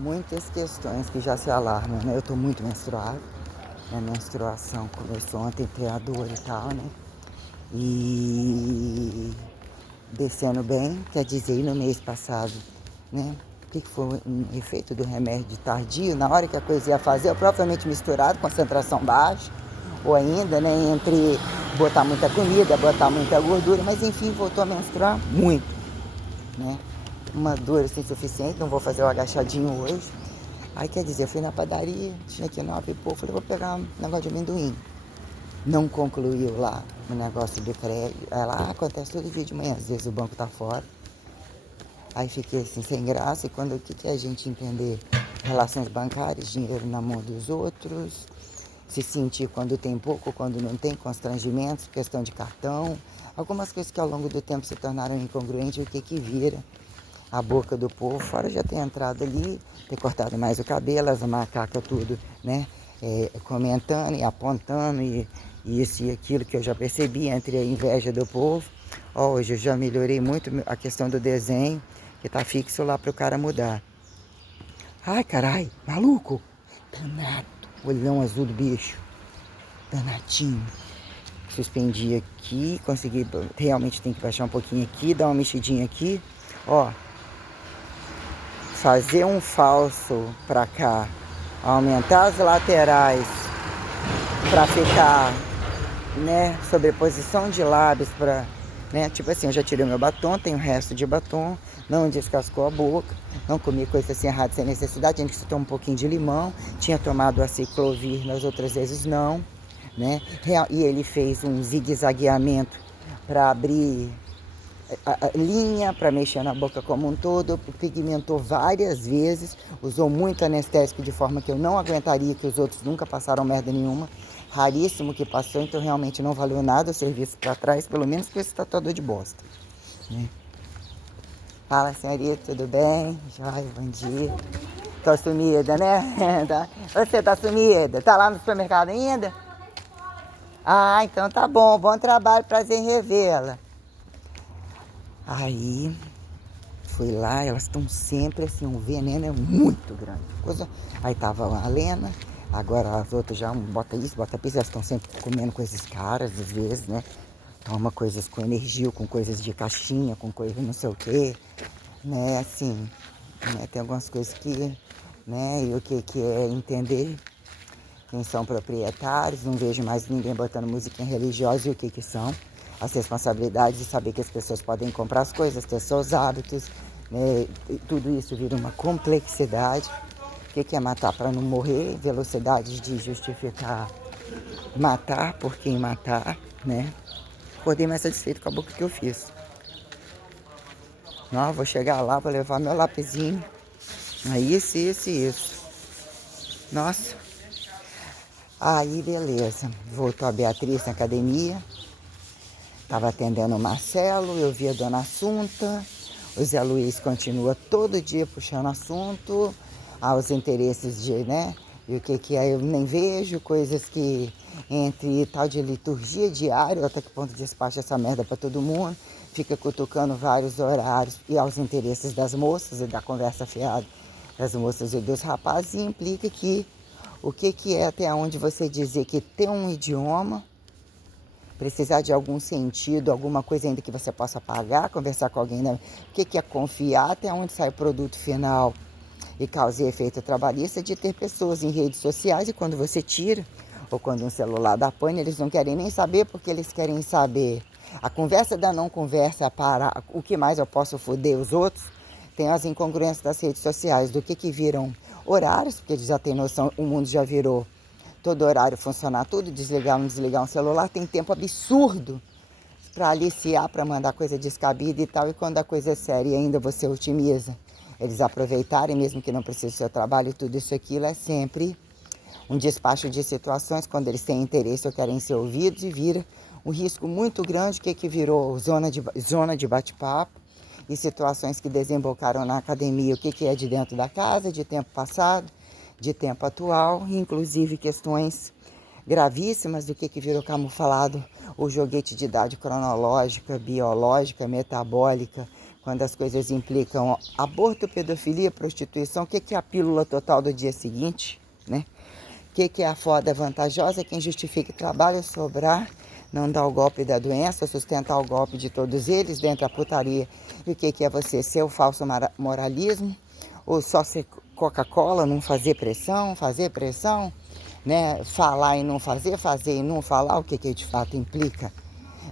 Muitas questões que já se alarmam, né? Eu tô muito menstruada. Minha menstruação começou ontem, ter a dor e tal, né? E descendo bem, quer dizer, no mês passado, né? O que foi um efeito do remédio tardio? Na hora que a coisa ia fazer, eu provavelmente misturado, concentração baixa, ou ainda, né? Entre botar muita comida, botar muita gordura, mas enfim, voltou a menstruar muito, né? Uma dor assim suficiente, não vou fazer o agachadinho hoje. Aí quer dizer, eu fui na padaria, tinha aqui 9 e pouco, falei, vou pegar um negócio de amendoim. Não concluiu lá o negócio do crédito. Ela, acontece todo dia de manhã, às vezes o banco tá fora. Aí fiquei assim, sem graça, e quando o que é a gente entender relações bancárias, dinheiro na mão dos outros, se sentir quando tem pouco, quando não tem, constrangimentos, questão de cartão, algumas coisas que ao longo do tempo se tornaram incongruentes, o que vira a boca do povo, fora já ter entrado ali, ter cortado mais o cabelo, as macacas tudo, né? Comentando e apontando e isso e aquilo que eu já percebi entre a inveja do povo. Hoje eu já melhorei muito a questão do desenho, que tá fixo lá pro cara mudar. Ai, carai, maluco, danado, olhão azul do bicho, danadinho. Suspendi aqui, consegui, realmente tem que baixar um pouquinho aqui, dar uma mexidinha aqui, ó. Fazer um falso pra cá, aumentar as laterais pra ficar, né, sobreposição de lábios pra, né, tipo assim, eu já tirei o meu batom, tenho o resto de batom, não descascou a boca, não comi coisa assim errada sem necessidade, a gente que tomar um pouquinho de limão, tinha tomado a ciclovir nas outras vezes não, né, e ele fez um zigue-zagueamento para abrir a linha para mexer na boca como um todo, pigmentou várias vezes, usou muito anestésico de forma que eu não aguentaria, que os outros nunca passaram merda nenhuma, raríssimo que passou, então realmente não valeu nada o serviço para trás, pelo menos com esse tatuador de bosta, né? Fala, senhorita, tudo bem? Joia, bom dia. Tô sumida, né? Você tá sumida? Tá lá no supermercado ainda? Ah, então tá bom, bom trabalho, prazer em revê-la. Aí fui lá, elas estão sempre assim, um veneno é muito grande. Coisa... Aí tava a Lena, agora as outras já bota isso, bota isso, elas estão sempre comendo coisas caras, às vezes, né? Toma coisas com energia, com coisas de caixinha, com coisas não sei o quê, né? Assim, né? Tem algumas coisas que, né? E o que é entender quem são proprietários, não vejo mais ninguém botando musiquinha religiosa e o que são. As responsabilidades de saber que as pessoas podem comprar as coisas, ter seus hábitos, né? Tudo isso vira uma complexidade. O que é matar para não morrer? Velocidade de justificar matar por quem matar, né? Acordei mais satisfeito com a boca que eu fiz. Não, vou chegar lá, vou levar meu lapisinho. Aí isso. Nossa. Aí, beleza. Voltou a Beatriz na academia. Estava atendendo o Marcelo, eu vi a dona Assunta. O Zé Luiz continua todo dia puxando assunto aos interesses de, né? E o que é, eu nem vejo, coisas que entre tal de liturgia diária, até que ponto despacha essa merda para todo mundo, fica cutucando vários horários e aos interesses das moças e da conversa fiada das moças e dos rapazes, e implica que o que é até onde você dizer que ter um idioma, precisar de algum sentido, alguma coisa ainda que você possa pagar, conversar com alguém, né? O que é confiar, até onde sai o produto final e causa efeito trabalhista, de ter pessoas em redes sociais e quando você tira, ou quando um celular dá pane, eles não querem nem saber porque eles querem saber a conversa da não conversa para o que mais eu posso foder os outros. Tem as incongruências das redes sociais, do que viram horários, porque eles já têm noção, o mundo já virou todo horário funcionar tudo, desligar ou não desligar um celular, tem tempo absurdo para aliciar, para mandar coisa descabida e tal, e quando a coisa é séria ainda você otimiza. Eles aproveitarem, mesmo que não precise do seu trabalho, tudo isso aquilo é sempre um despacho de situações quando eles têm interesse ou querem ser ouvidos e vira um risco muito grande, que virou zona de bate-papo e situações que desembocaram na academia, o que é de dentro da casa, de tempo passado, de tempo atual, inclusive questões gravíssimas do que virou camuflado o joguete de idade cronológica, biológica, metabólica, quando as coisas implicam aborto, pedofilia, prostituição, o que é a pílula total do dia seguinte, né? O que é a foda vantajosa? Quem justifica trabalho, sobrar, não dar o golpe da doença, sustentar o golpe de todos eles dentro da putaria. E o que é você ser o falso moralismo? Ou só ser Coca-Cola, não fazer pressão, né? Falar e não fazer, fazer e não falar, o que de fato implica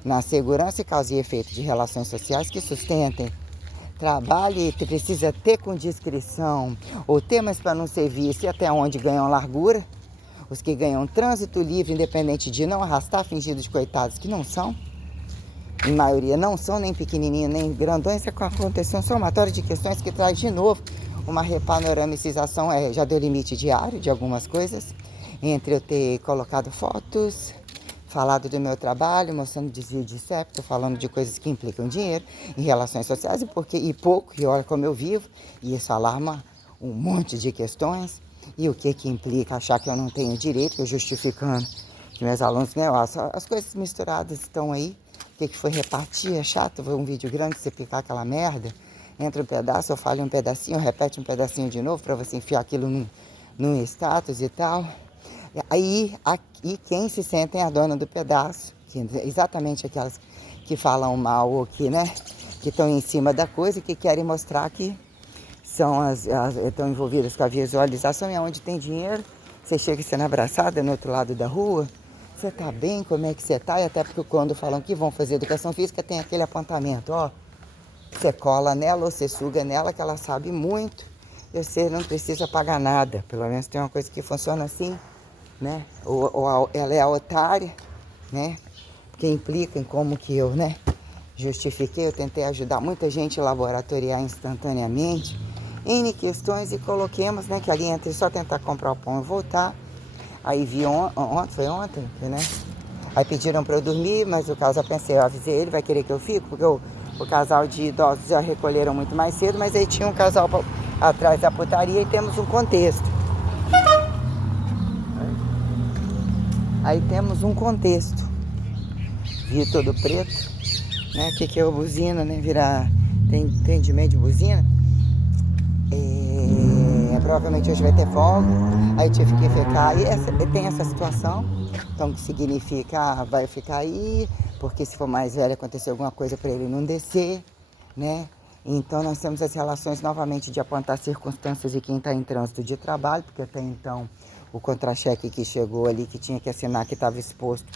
na segurança e causa e efeito de relações sociais que sustentem. Trabalhe, precisa ter com discrição, ou ter, mas para não ser visto, e até onde ganham largura. Os que ganham trânsito livre, independente de não arrastar, fingidos de coitados que não são. Em maioria não são nem pequenininhos, nem grandões. Isso aconteceu um somatório de questões que traz de novo uma repanoramização. Já deu limite diário de algumas coisas. Entre eu ter colocado fotos, falado do meu trabalho, mostrando desvio de septo, falando de coisas que implicam dinheiro em relações sociais e pouco, e olha como eu vivo, e isso alarma um monte de questões. E o que implica achar que eu não tenho direito, eu justificando que meus alunos, né, as coisas misturadas estão aí. O que foi repartir, é chato ver um vídeo grande, você picar aquela merda, entra um pedaço, eu falo um pedacinho, repete um pedacinho de novo para você enfiar aquilo num status e tal. Aí quem se sentem a dona do pedaço, que exatamente aquelas que falam mal ou que, né, que estão em cima da coisa e que querem mostrar que estão envolvidas com a visualização, e onde tem dinheiro, você chega sendo abraçada no outro lado da rua, você tá bem, como é que você tá? E até porque quando falam que vão fazer educação física, tem aquele apontamento, ó, você cola nela ou você suga nela, que ela sabe muito, e você não precisa pagar nada, pelo menos tem uma coisa que funciona assim, né? Ou ela é a otária, né? Que implica em como que eu, né, justifiquei, eu tentei ajudar muita gente a laboratoriar instantaneamente N questões e coloquemos, né, que ali entre só tentar comprar o pão e voltar. Aí vi foi ontem, né? Aí pediram para eu dormir, mas o casal, pensei, eu avisei ele, vai querer que eu fique, porque o casal de idosos já recolheram muito mais cedo, mas aí tinha um casal atrás da putaria e temos um contexto. Aí temos um contexto. Vi todo preto, né? Que é o buzina, né? Virar entendimento de buzina. Provavelmente hoje vai ter folga, aí eu tive que ficar, e tem essa situação, então que significa, vai ficar aí, porque se for mais velho acontecer alguma coisa para ele não descer, né? Então nós temos as relações novamente de apontar circunstâncias de quem está em trânsito de trabalho, porque até então o contra-cheque que chegou ali, que tinha que assinar, que estava exposto,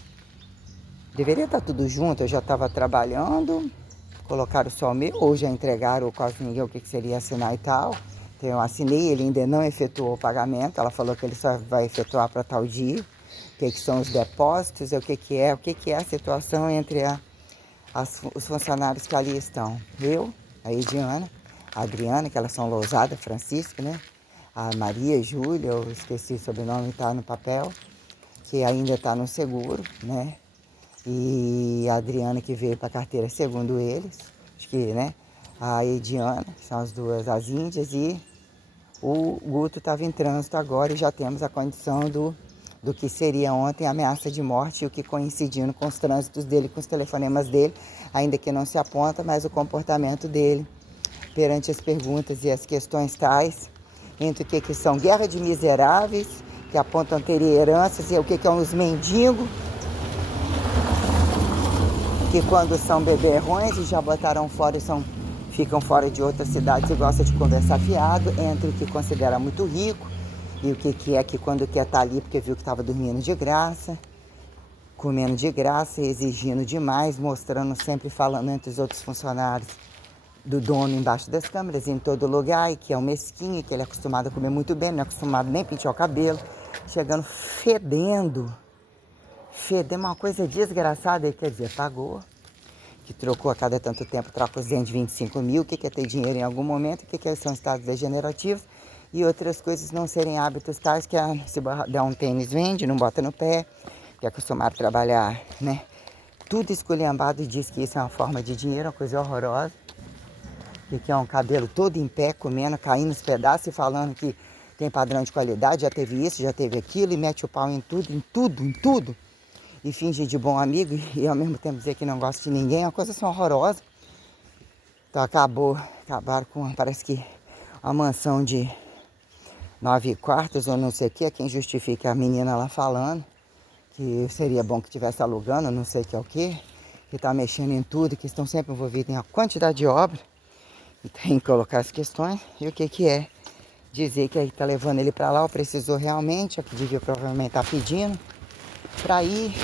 deveria estar tudo junto, eu já estava trabalhando, colocaram só o meu, ou já entregaram quase ninguém o que seria assinar e tal. Então eu assinei, ele ainda não efetuou o pagamento, ela falou que ele só vai efetuar para tal dia. O que são os depósitos, o que é a situação entre os funcionários que ali estão. Eu, a Ediana, a Adriana, que elas são Lousada, Francisca, né? A Maria, Júlia, eu esqueci o sobrenome, está no papel, que ainda está no seguro, né? E a Adriana que veio para a carteira, segundo eles, acho que, né? A Ediana, que são as duas, as índias, e o Guto estava em trânsito agora e já temos a condição do que seria ontem a ameaça de morte, o que coincidindo com os trânsitos dele, com os telefonemas dele, ainda que não se aponta, mas o comportamento dele perante as perguntas e as questões tais, entre o que são guerra de miseráveis, que apontam ter heranças, e o que são os mendigos, que quando são beberrões e já botaram fora e ficam fora de outras cidades e gostam de conversar fiado, entre o que considera muito rico e o que é que quando quer estar ali porque viu que estava dormindo de graça, comendo de graça, exigindo demais, mostrando sempre, falando entre os outros funcionários do dono embaixo das câmeras, em todo lugar, e que é um mesquinho, que ele é acostumado a comer muito bem, não é acostumado nem a pentear o cabelo, chegando fedendo uma coisa desgraçada, ele quer dizer, pagou, que trocou a cada tanto tempo, troca os 225 mil, o que é ter dinheiro em algum momento, o que são estados degenerativos e outras coisas não serem hábitos tais que se der um tênis vende, não bota no pé, que é acostumado a trabalhar, né? Tudo esculhambado e diz que isso é uma forma de dinheiro, uma coisa horrorosa, que é um cabelo todo em pé, comendo, caindo nos pedaços e falando que tem padrão de qualidade, já teve isso, já teve aquilo, e mete o pau em tudo. E finge de bom amigo e ao mesmo tempo dizer que não gosta de ninguém, é uma coisa assim horrorosa. Então acabaram com, parece que uma mansão de 9 quartos ou não sei o que, é quem justifica a menina lá falando, que seria bom que estivesse alugando, não sei o que é o que está mexendo em tudo, que estão sempre envolvidos em uma quantidade de obra, e tem que colocar as questões, e o que é dizer que aí está levando ele para lá, ou precisou realmente, é que devia provavelmente estar pedindo para ir,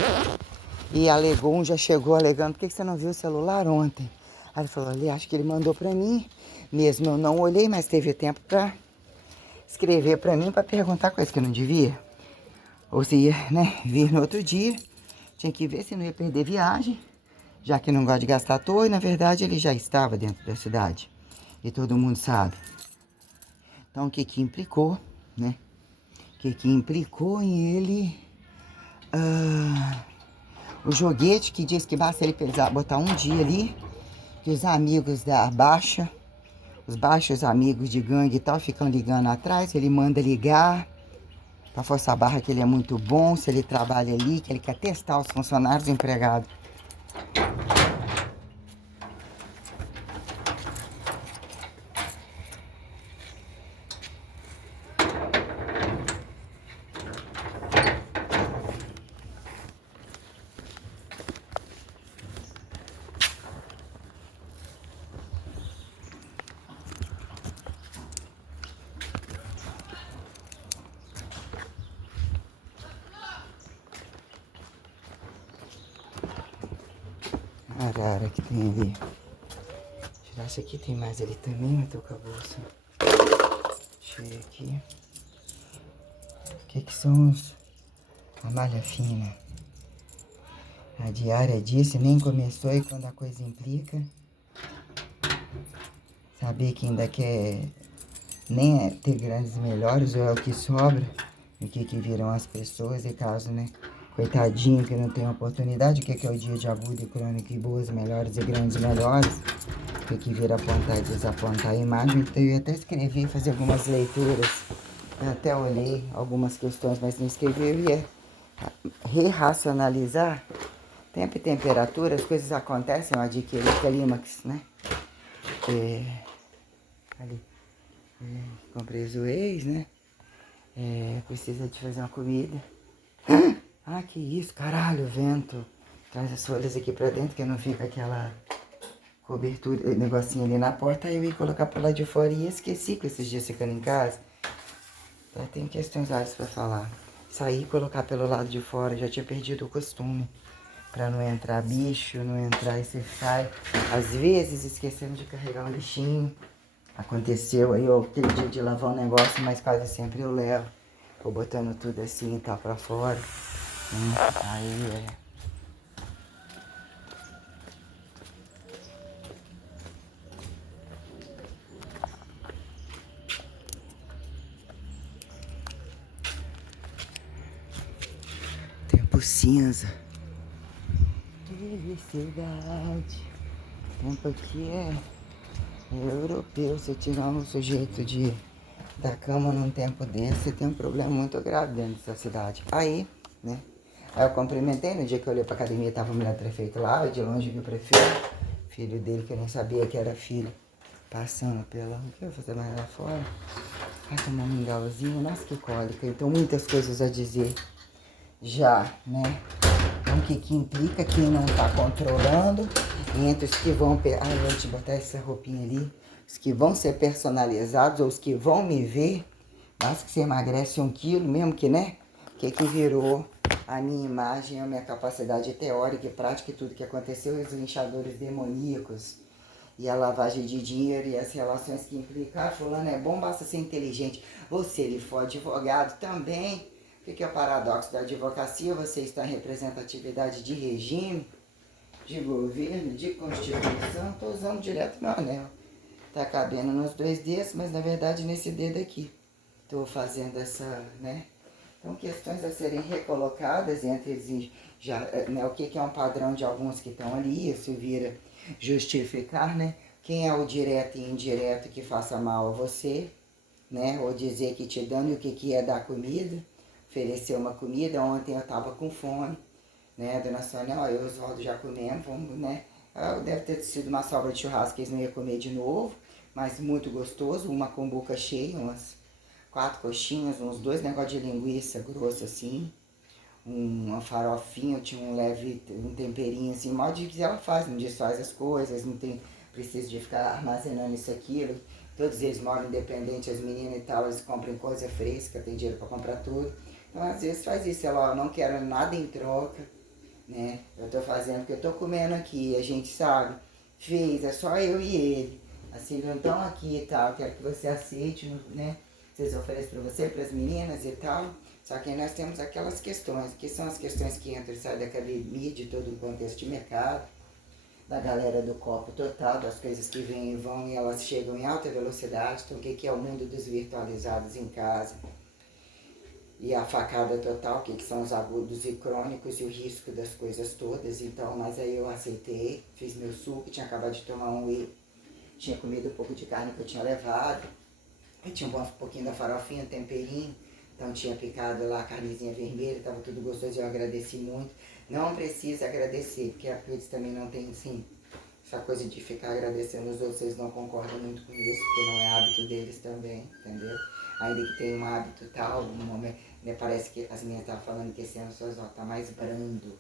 e alegou, um já chegou alegando, por que você não viu o celular ontem? Aí ele falou, ali, acho que ele mandou para mim, mesmo eu não olhei, mas teve tempo para escrever para mim, para perguntar coisa que eu não devia. Ou se ia, né, vir no outro dia, tinha que ver se não ia perder viagem, já que não gosta de gastar à toa, e na verdade ele já estava dentro da cidade. E todo mundo sabe. Então o que implicou, né? O que implicou em ele o joguete, que diz que basta ele botar um dia ali, que os amigos da Baixa, os baixos amigos de gangue e tal, ficam ligando atrás, ele manda ligar para forçar a barra que ele é muito bom, se ele trabalha ali, que ele quer testar os funcionários e empregados. A arara que tem ali. Tirar isso aqui, tem mais ali também, mas tô com a bolsa cheia aqui. O que são a malha fina? A diária disse, nem começou, e quando a coisa implica, saber que ainda quer nem é ter grandes melhores, ou é o que sobra, o que viram as pessoas, e caso, né, coitadinho que não tem oportunidade, o que é o dia de agudo e crônico, e boas melhores e grandes melhores, o que vira apontar e desapontar a imagem. Então eu ia até escrever, fazer algumas leituras, eu até olhei algumas questões, mas não escrevi, eu ia re-racionalizar tempo e temperatura, as coisas acontecem, eu adquiri clímax, né? Ali, comprei os whey's, né? Precisa de fazer uma comida. Ah, que isso, caralho, vento. Traz as folhas aqui pra dentro, que não fica aquela cobertura, negocinho ali na porta. Aí eu ia colocar pro lado de fora e esqueci com esses dias ficando em casa. Então, tem questões várias pra falar. Sair e colocar pelo lado de fora, já tinha perdido o costume. Pra não entrar bicho, não entrar e você sai. Às vezes esquecendo de carregar um lixinho. Aconteceu aí, eu aquele dia de lavar um negócio, mas quase sempre eu levo. Vou botando tudo assim e tá pra fora. Aí tempo cinza. Felicidade. Tempo aqui é europeu. Se tirar um sujeito da cama num tempo desse, você tem um problema muito grave dentro dessa cidade. Aí, né? Aí eu cumprimentei, no dia que eu olhei pra academia, tava o melhor prefeito lá, eu de longe vi o prefeito, filho dele, que eu nem sabia que era filho, passando pela... O que eu vou fazer mais lá fora? Vai tomar um mingauzinho, nossa, que cólica. Então, muitas coisas a dizer já, né? Então, o que implica quem não tá controlando, entre os que vão... Ai, eu vou te botar essa roupinha ali. Os que vão ser personalizados, ou os que vão me ver, basta que você emagrece 1 quilo, mesmo que, né? O que virou a minha imagem, a minha capacidade teórica e prática, e tudo que aconteceu, e os linchadores demoníacos, e a lavagem de dinheiro, e as relações que implicam. Ah, fulano é bom, basta ser inteligente. Ou se ele for advogado também. O que é o paradoxo da advocacia? Você está em representatividade de regime, de governo, de constituição. Estou usando direto meu anel. Tá cabendo nos 2 dedos, mas na verdade nesse dedo aqui. Estou fazendo essa, né? Então, questões a serem recolocadas entre eles, já, né, o que é um padrão de alguns que estão ali, isso vira justificar, né? Quem é o direto e indireto que faça mal a você, né? Ou dizer que te dando, e o que é dar comida, oferecer uma comida. Ontem eu estava com fome, né? Dona Sônia, ó, eu e o Oswaldo já comemos, vamos, né? Deve ter sido uma sobra de churrasco que eles não iam comer de novo, mas muito gostoso. Uma com boca cheia, umas 4 coxinhas, uns 2 negócios de linguiça grosso assim, uma farofinha, tinha um leve, um temperinho assim, mal de que ela faz, não desfaz as coisas, não tem preciso de ficar armazenando isso aquilo. Todos eles moram independente, as meninas e tal, eles compram coisa fresca, tem dinheiro para comprar tudo. Então às vezes faz isso, ela, ó, não quero nada em troca, né? Eu tô fazendo porque eu tô comendo aqui, a gente sabe, fez, é só eu e ele. Assim, não estão aqui e tal, quero que você aceite, né? Vocês oferecem para você, para as meninas e tal. Só que aí nós temos aquelas questões, que são as questões que entram e saem da academia, de todo o contexto de mercado, da galera do copo total, das coisas que vêm e vão e elas chegam em alta velocidade. Então, o que é o mundo dos virtualizados em casa? E a facada total, o que são os agudos e crônicos e o risco das coisas todas. Então, mas aí eu aceitei, fiz meu suco, tinha acabado de tomar um whey, tinha comido um pouco de carne que eu tinha levado, eu tinha um pouquinho da farofinha, temperinho, então tinha picado lá a carnezinha vermelha, estava tudo gostoso e eu agradeci muito. Não precisa agradecer, porque eles também não tem, sim, essa coisa de ficar agradecendo os outros, eles não concordam muito com isso, porque não é hábito deles também, entendeu? Ainda que tenha um hábito tal, no momento, né, parece que as meninas estavam falando que esse ano suas ó, tá mais brando,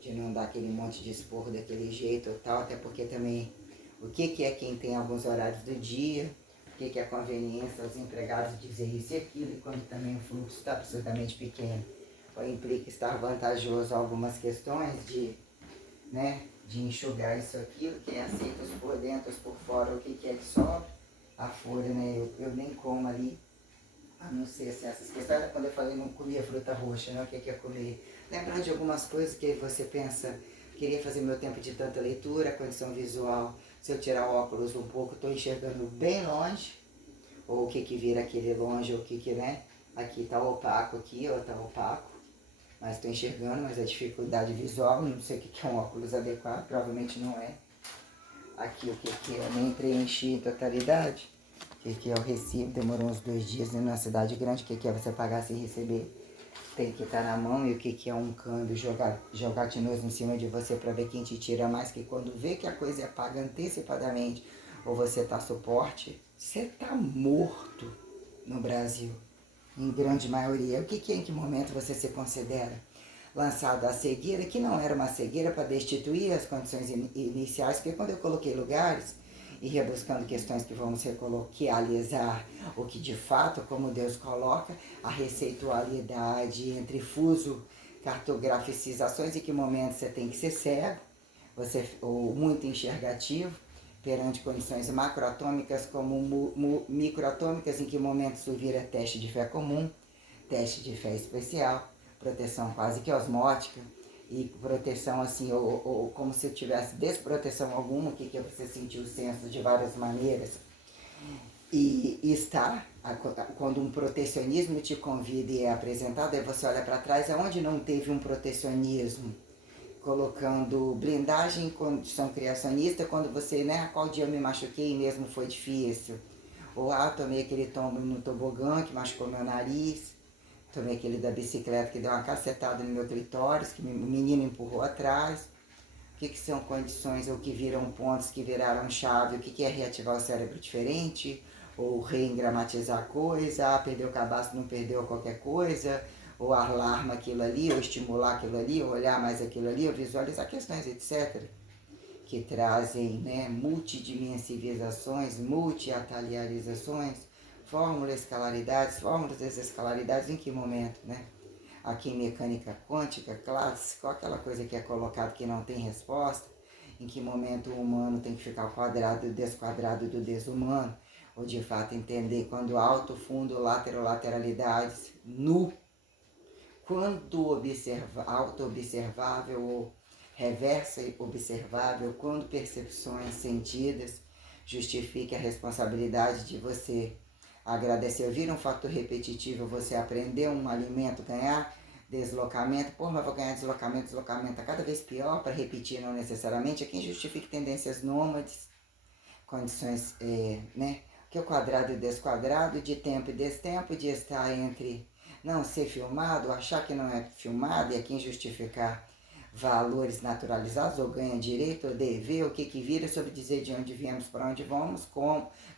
de não dar aquele monte de esporro daquele jeito ou tal, até porque também o que é quem tem alguns horários do dia, o que é a conveniência aos empregados dizer isso e aquilo, e quando também o fluxo está absolutamente pequeno, ou implica estar vantajoso algumas questões de, né, de enxugar isso aquilo, quem aceita os por dentro, os por fora, o que é que sobra, a folha, né, eu nem como ali, a não ser assim, essas questões, quando eu falei não comia fruta roxa, né, o que é comer, lembrando de algumas coisas que você pensa, queria fazer meu tempo de tanta leitura, condição visual, se eu tirar o óculos um pouco, estou enxergando bem longe, ou o que vira aquele longe, ou o que né, aqui está opaco aqui, ou está opaco, mas estou enxergando, mas a dificuldade visual, não sei o que é um óculos adequado, provavelmente não é. Aqui o que é, nem preenchi em totalidade, o que é o recibo, demorou uns 2 dias na cidade grande, o que é você pagar sem receber, tem que estar na mão, e o que é um câmbio jogatinoso em cima de você para ver quem te tira mais, que quando vê que a coisa é paga antecipadamente, ou você tá suporte, você tá morto no Brasil, em grande maioria. O que é, em que momento você se considera lançado à cegueira, que não era uma cegueira para destituir as condições iniciais, porque quando eu coloquei lugares e rebuscando questões que vamos recoloquializar o que de fato, como Deus coloca, a receitualidade entre fuso, cartograficizações, em que momento você tem que ser cego, você, ou muito enxergativo, perante condições macroatômicas como microatômicas, em que momento isso vira teste de fé comum, teste de fé especial, proteção quase que osmótica, e proteção assim, ou como se tivesse desproteção alguma, que você sentiu o senso de várias maneiras, e está, quando um protecionismo te convida e é apresentado, aí você olha para trás, aonde não teve um protecionismo, colocando blindagem em condição criacionista, quando você, né, qual dia eu me machuquei e mesmo foi difícil, ou tomei aquele tombo no tobogã que machucou meu nariz, tomei aquele da bicicleta que deu uma cacetada no meu clitóris, que o menino empurrou atrás. O que são condições ou que viram pontos que viraram chave? O que é reativar o cérebro diferente? Ou reengramatizar a coisa? Perdeu o cabaço, não perdeu qualquer coisa? Ou alarma aquilo ali, ou estimular aquilo ali, ou olhar mais aquilo ali, ou visualizar questões, etc. Que trazem, né, multidimensivizações, multiataliarizações, fórmulas, escalaridades, fórmulas das escalaridades, em que momento, né? Aqui em mecânica quântica, clássica, aquela coisa que é colocada que não tem resposta, em que momento o humano tem que ficar quadrado e desquadrado do desumano, ou de fato entender quando alto, fundo, lateralidades, nu, quando auto-observável ou reversa observável, quando percepções sentidas, justifique a responsabilidade de você agradecer. Vira um fator repetitivo, você aprender um alimento, ganhar deslocamento. Pô, mas vou ganhar deslocamento tá cada vez pior para repetir não necessariamente. É quem justifica tendências nômades, condições, né? Que é o quadrado e desquadrado, de tempo e destempo, de estar entre não ser filmado, achar que não é filmado, e é quem justificar valores naturalizados, ou ganha direito, ou dever, o que vira sobre dizer de onde viemos, para onde vamos,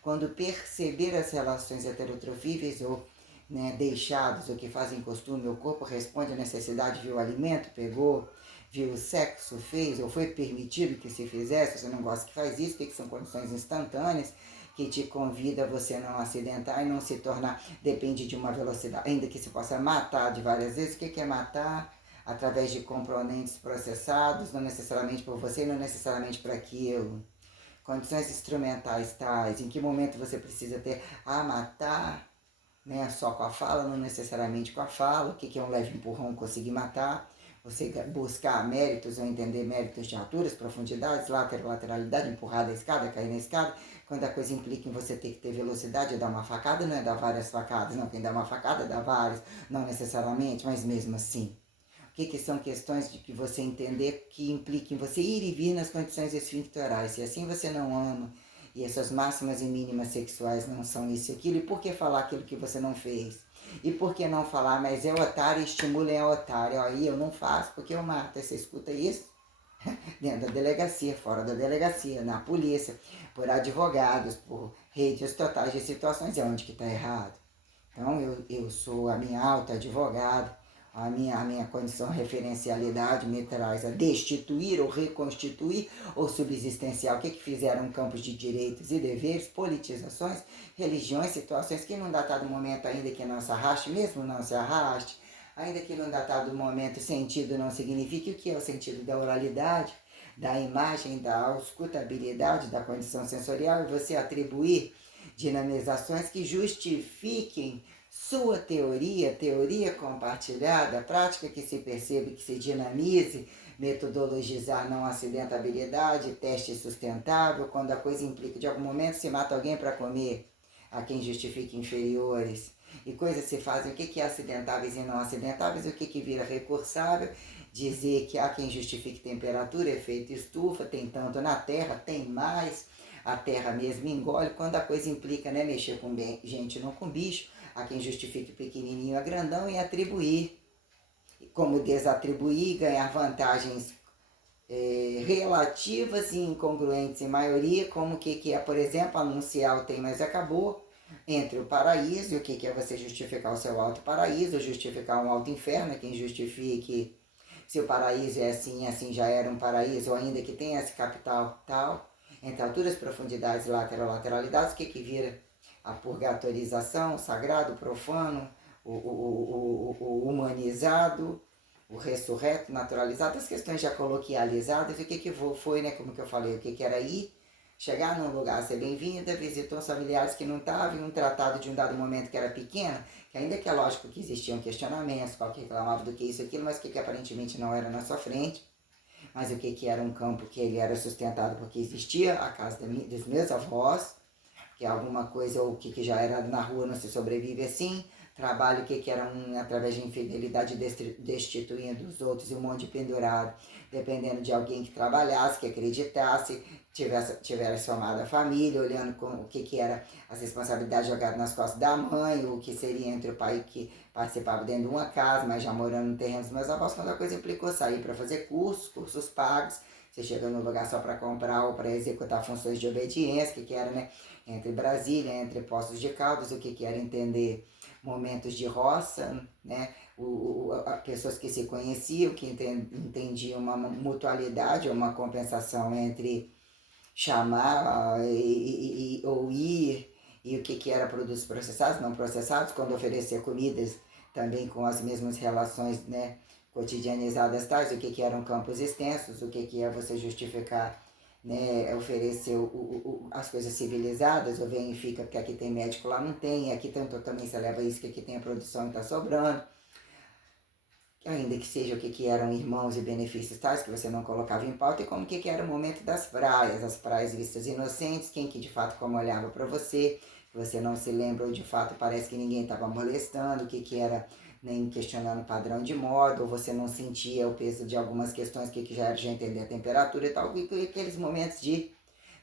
quando perceber as relações heterotrofíveis ou, né, deixados, o que fazem costume, o corpo responde à necessidade, viu o alimento, pegou, viu o sexo, fez, ou foi permitido que se fizesse, você não gosta que faz isso, porque são condições instantâneas, que te convida a você não acidentar e não se tornar, depende de uma velocidade, ainda que se possa matar de várias vezes. O que é matar? Através de componentes processados, não necessariamente por você, não necessariamente para aquilo. Condições instrumentais tais, em que momento você precisa ter a matar, né, só com a fala, não necessariamente com a fala, o que é um leve empurrão conseguir matar, você buscar méritos ou entender méritos de alturas, profundidades, lateralidade, empurrar da escada, cair na escada, quando a coisa implica em você ter que ter velocidade, dar uma facada, não é dar várias facadas, não, quem dá uma facada dá várias, não necessariamente, mas mesmo assim. O que são questões de que você entender que implica em você ir e vir nas condições esfincterais. Se assim você não ama, e essas máximas e mínimas sexuais não são isso e aquilo, e por que falar aquilo que você não fez? E por que não falar, mas é otário, estimula é otário, aí eu não faço porque eu mato. Você escuta isso? Dentro da delegacia, fora da delegacia, na polícia, por advogados, por redes totais de situações, é onde que está errado. Então, eu sou a minha alta advogada, a minha condição referencialidade me traz a destituir ou reconstituir ou subsistencial. O que fizeram campos de direitos e deveres, politizações, religiões, situações que num datado momento, ainda que não se arraste, mesmo não se arraste, ainda que num datado momento sentido não signifique. O que é o sentido da oralidade, da imagem, da auscultabilidade, da condição sensorial, e você atribuir dinamizações que justifiquem sua teoria compartilhada, prática que se percebe, que se dinamize, metodologizar não acidentabilidade, teste sustentável, quando a coisa implica de algum momento se mata alguém para comer, a quem justifica inferiores, e coisas se fazem, o que é acidentáveis e não acidentáveis, o que vira recursável, dizer que há quem justifique temperatura, efeito estufa, tem tanto na Terra, tem mais, a Terra mesmo engole, quando a coisa implica, né, mexer com gente, não com bicho, há quem justifique pequenininho a grandão e atribuir, como desatribuir, ganhar vantagens relativas e incongruentes em maioria, como o que é, por exemplo, anunciar o tem, mas acabou, entre o paraíso e o que é você justificar o seu alto paraíso, justificar um alto inferno, quem justifique se o paraíso é assim, assim já era um paraíso, ou ainda que tenha esse capital tal, entre alturas, profundidades, lateralidades, o que vira a purgatorização, o sagrado, o profano, o humanizado, o ressurreto, naturalizado, as questões já coloquializadas, o que foi, né, como que eu falei, o que era ir, chegar num lugar, ser bem-vinda, visitou os familiares que não estavam, um tratado de um dado momento que era pequeno, que ainda que é lógico que existiam questionamentos, qual que reclamava do que isso e aquilo, mas que aparentemente não era na sua frente, mas o que era um campo que ele era sustentado porque existia a casa dos meus avós, que é alguma coisa, ou o que já era na rua não se sobrevive assim, trabalho que era através de infidelidade destituindo os outros e um monte de pendurado, dependendo de alguém que trabalhasse, que acreditasse, tivesse formado a família, olhando com o que era as responsabilidades jogadas nas costas da mãe, o que seria entre o pai que participava dentro de uma casa, mas já morando no terreno dos meus avós, quando a coisa implicou sair para fazer cursos pagos, você chega no lugar só para comprar ou para executar funções de obediência, que era, né, entre Brasília, entre Poços de Caldas, o que era entender momentos de roça, né, pessoas que se conheciam, que entendiam uma mutualidade, uma compensação entre chamar ou ir, e o que era produtos processados, não processados, quando oferecer comidas também com as mesmas relações, né, cotidianizadas tais, o que eram campos extensos, o que é você justificar, né, oferecer as coisas civilizadas, ou vem e fica porque aqui tem médico, lá não tem, aqui tanto também você leva isso, que aqui tem a produção e está sobrando, ainda que seja o que eram irmãos e benefícios tais, que você não colocava em pauta, e como que era o momento das praias, as praias vistas inocentes, quem que de fato como olhava para você, que você não se lembra, ou de fato parece que ninguém estava molestando, o que era nem questionando o padrão de moda, ou você não sentia o peso de algumas questões, que já era de entender a temperatura e tal, e aqueles momentos de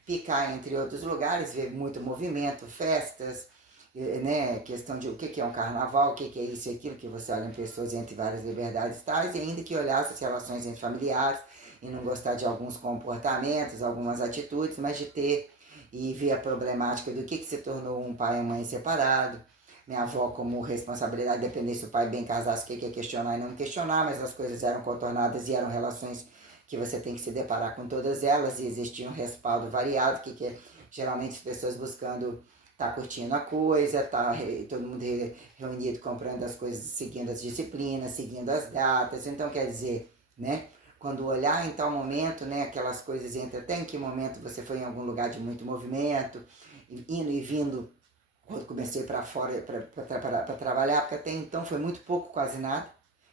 ficar entre outros lugares, ver muito movimento, festas, né, questão de o que é um carnaval, o que é isso e aquilo, que você olha em pessoas entre várias liberdades tais, e ainda que olhasse as relações entre familiares e não gostar de alguns comportamentos, algumas atitudes, mas de ter e ver a problemática do que se tornou um pai e uma mãe separado. Minha avó, como responsabilidade, dependesse se o pai bem casasse, o que é questionar e não questionar, mas as coisas eram contornadas e eram relações que você tem que se deparar com todas elas, e existia um respaldo variado, que é geralmente as pessoas buscando tá curtindo a coisa, todo mundo reunido comprando as coisas, seguindo as disciplinas, seguindo as datas. Então, quer dizer, né? Quando olhar em tal momento, né, aquelas coisas entre até em que momento você foi em algum lugar de muito movimento, indo e vindo, quando comecei para fora para trabalhar, porque até então foi muito pouco, quase nada,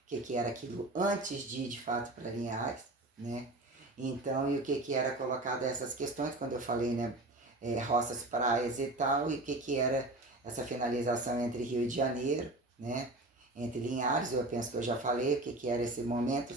que era aquilo antes de ir de fato para Linhares, né? Então, e o que era colocado essas questões, quando eu falei, né, roças, praias e tal, e o que era essa finalização entre Rio de Janeiro, né, entre Linhares, eu penso que eu já falei o que era esse momento,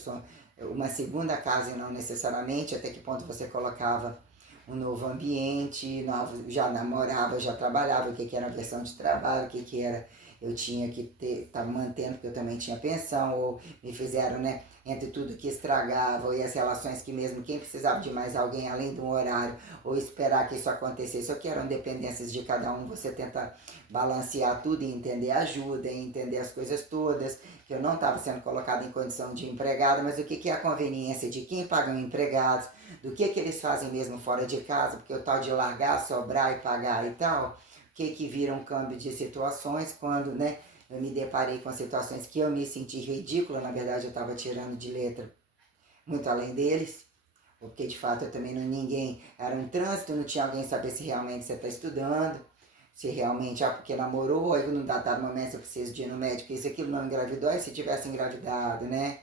uma segunda casa e não necessariamente, até que ponto você colocava um novo ambiente, já namorava, já trabalhava, o que era a versão de trabalho, o que era eu tinha que estar mantendo, porque eu também tinha pensão, ou me fizeram, né, entre tudo que estragava e as relações que mesmo quem precisava de mais alguém além de um horário, ou esperar que isso acontecesse, ou que eram dependências de cada um, você tenta balancear tudo e entender a ajuda, e entender as coisas todas, que eu não estava sendo colocada em condição de empregada, mas o que é a conveniência de quem pagam empregados, do que eles fazem mesmo fora de casa, porque o tal de largar, sobrar e pagar e tal, que vira um câmbio de situações quando, né, eu me deparei com situações que eu me senti ridícula, na verdade eu estava tirando de letra muito além deles, porque de fato eu também não ninguém, era um trânsito, não tinha alguém saber se realmente você está estudando, se realmente, porque namorou, aí não dá dado momento, eu preciso de ir no médico, isso aquilo não engravidou, e se tivesse engravidado, né,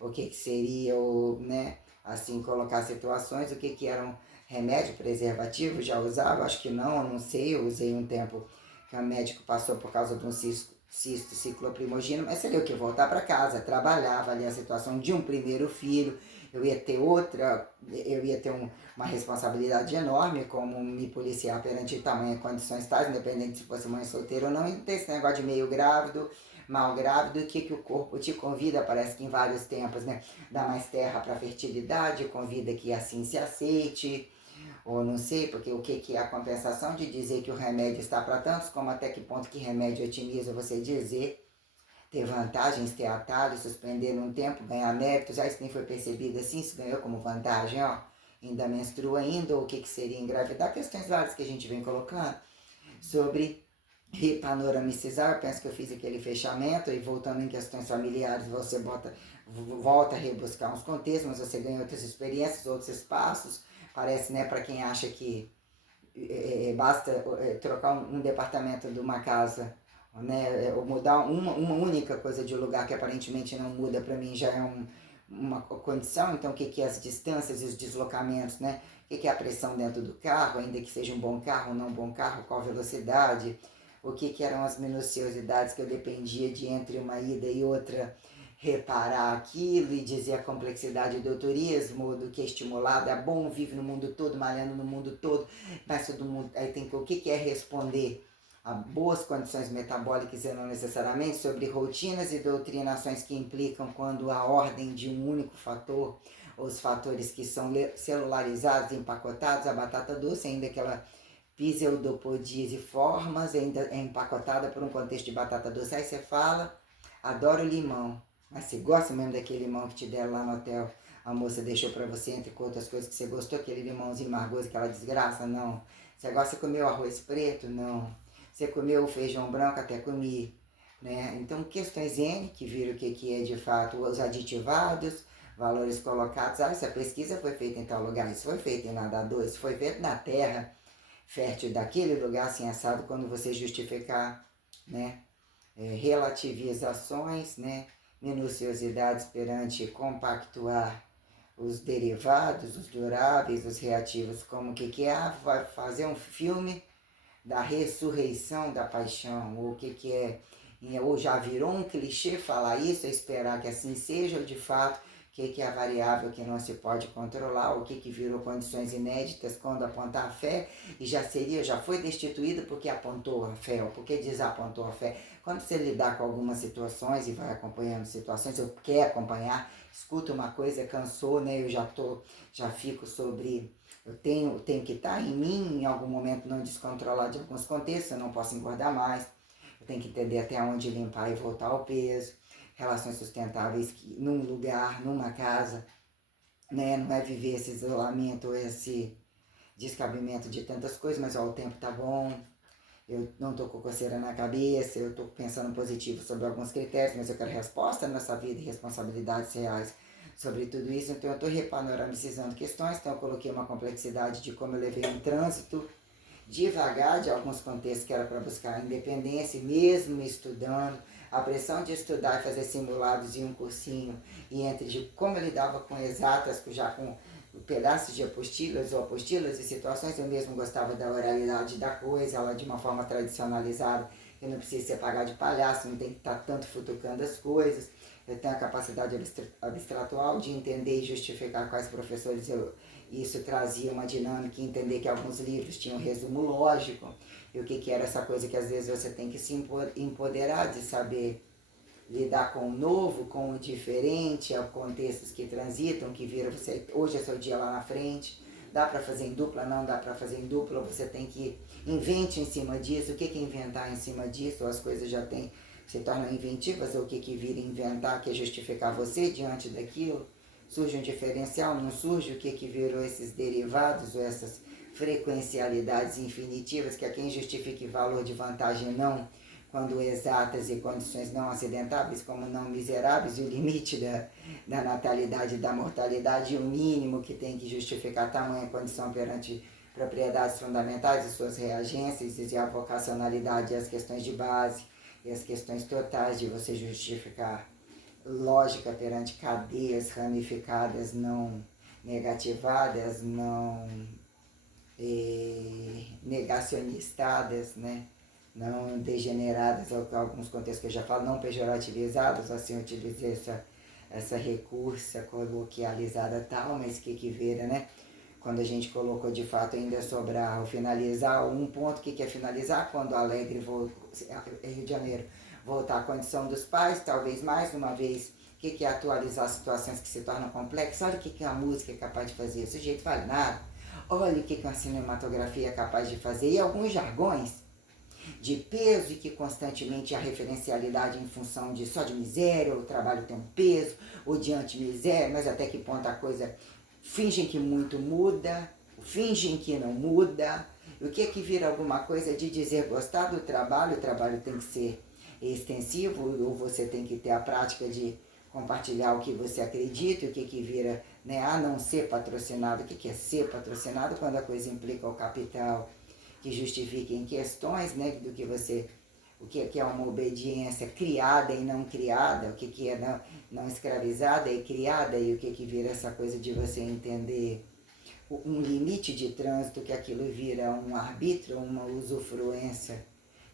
o que seria, ou, né, assim, colocar situações, o que eram remédio, preservativo, já usava, acho que não sei, eu usei um tempo que o médico passou por causa de um cisto cicloprimogênio, mas seria o que? Voltar para casa, trabalhar, ali a situação de um primeiro filho, eu ia ter uma responsabilidade enorme, como me policiar perante tamanha condições tais, independente se fosse mãe solteira ou não, e ter esse negócio de meio grávido, mal grávido, o que o corpo te convida, parece que em vários tempos, né? Dá mais terra para fertilidade, convida que assim se aceite, ou não sei, porque o que é a compensação de dizer que o remédio está para tantos, como até que ponto que remédio otimiza você dizer, ter vantagens, ter atalhos, suspender num tempo, ganhar méritos, isso nem foi percebido assim, isso ganhou como vantagem, ó, ainda menstrua ainda, ou o que seria engravidar, questões várias que a gente vem colocando, sobre repanoramicizar, eu penso que eu fiz aquele fechamento, e voltando em questões familiares, você volta a rebuscar uns contextos, mas você ganha outras experiências, outros espaços, parece, né, para quem acha que basta trocar um departamento de uma casa, né, ou mudar uma única coisa de lugar que aparentemente não muda, para mim já é uma condição. Então, o que é as distâncias e os deslocamentos, né? O que é a pressão dentro do carro, ainda que seja um bom carro ou não um bom carro, qual velocidade, o que eram as minuciosidades que eu dependia de entre uma ida e outra, reparar aquilo e dizer a complexidade do turismo, do que é estimulado, é bom, vive no mundo todo, malhando no mundo todo, mas todo mundo, aí tem que, o que é responder a boas condições metabólicas e não necessariamente, sobre rotinas e doutrinações que implicam quando a ordem de um único fator, os fatores que são celularizados, empacotados, a batata doce, ainda que ela pseudopodize formas, ainda é empacotada por um contexto de batata doce, aí você fala, adoro limão, mas você gosta mesmo daquele limão que te deram lá no hotel, a moça deixou para você, entre outras coisas que você gostou, aquele limãozinho margoso, aquela desgraça? Não. Você gosta de comer o arroz preto? Não. Você comeu o feijão branco? Até comi. Né? Então, questões N, que viram o que é de fato os aditivados, valores colocados. Essa pesquisa foi feita em tal lugar, isso foi feito em nadador, isso foi feito na terra fértil daquele lugar, assim, assado, quando você justificar, né? Relativizações, né? Minuciosidades perante compactuar os derivados, os duráveis, os reativos, como que é? Vai fazer um filme da ressurreição da paixão, ou o que é, ou já virou um clichê falar isso, esperar que assim seja, ou de fato que é a variável que não se pode controlar, o que virou condições inéditas quando apontar a fé e já foi destituído porque apontou a fé ou porque desapontou a fé. Quando você lidar com algumas situações e vai acompanhando situações, ou quer acompanhar, escuta uma coisa, cansou, né? Já fico sobre... Eu tenho que estar em mim, em algum momento não descontrolar de alguns contextos, eu não posso engordar mais, eu tenho que entender até onde limpar e voltar ao peso, relações sustentáveis num lugar, numa casa, né? Não é viver esse isolamento, esse descabimento de tantas coisas, mas ó, o tempo tá bom, eu não estou com coceira na cabeça, eu estou pensando positivo sobre alguns critérios, mas eu quero resposta nessa vida e responsabilidades reais sobre tudo isso. Então eu estou repanoramicizando questões, então eu coloquei uma complexidade de como eu levei um trânsito devagar de alguns contextos que era para buscar a independência, mesmo estudando, a pressão de estudar e fazer simulados e um cursinho, e entre de como eu lidava com exatas, já com pedaços de apostilas ou apostilas e situações, eu mesmo gostava da oralidade da coisa, ela de uma forma tradicionalizada, eu não preciso ser pagar de palhaço, não tem que estar tanto futucando as coisas, eu tenho a capacidade abstratual de entender e justificar quais professores isso trazia uma dinâmica, entender que alguns livros tinham um resumo lógico, e o que era essa coisa que às vezes você tem que se empoderar de saber lidar com o novo, com o diferente, contextos que transitam, que viram você, hoje é seu dia lá na frente, dá para fazer em dupla, não dá para fazer em dupla, você tem que invente em cima disso, o que inventar em cima disso, as coisas já se tornam inventivas, ou o que vira inventar, que é justificar você diante daquilo, surge um diferencial, não surge o que virou esses derivados, ou essas frequencialidades infinitivas, que a quem justifique valor de vantagem não, quando exatas e condições não acidentáveis como não miseráveis, e o limite da natalidade e da mortalidade, e o mínimo que tem que justificar tamanha condição perante propriedades fundamentais e suas reagências, e a vocacionalidade e as questões de base, e as questões totais de você justificar lógica perante cadeias ramificadas, não negativadas, não negationistadas, né? Não degeneradas, alguns contextos que eu já falo, não pejorativizados, assim eu utilizei essa recursa coloquializada tal, mas que vira, né? Quando a gente colocou de fato ainda sobrar o finalizar, um ponto que é finalizar, quando Alegre Rio de Janeiro voltar à condição dos pais, talvez mais uma vez, o que é atualizar situações que se tornam complexas, olha o que a música é capaz de fazer, o sujeito vale nada, olha o que uma cinematografia é capaz de fazer, e alguns jargões de peso e que constantemente há referencialidade em função de só de miséria, o trabalho tem um peso, ou de anti-miséria, mas até que ponto a coisa fingem que muito muda, fingem que não muda, o que vira alguma coisa de dizer gostar do trabalho, o trabalho tem que ser extensivo, ou você tem que ter a prática de compartilhar o que você acredita, o que vira, né, a não ser patrocinado, o que é ser patrocinado quando a coisa implica o capital, que justifiquem questões, né, do que você, o que é uma obediência criada e não criada, o que é não escravizada e criada, e o que vira essa coisa de você entender um limite de trânsito, que aquilo vira um arbítrio, uma usufruência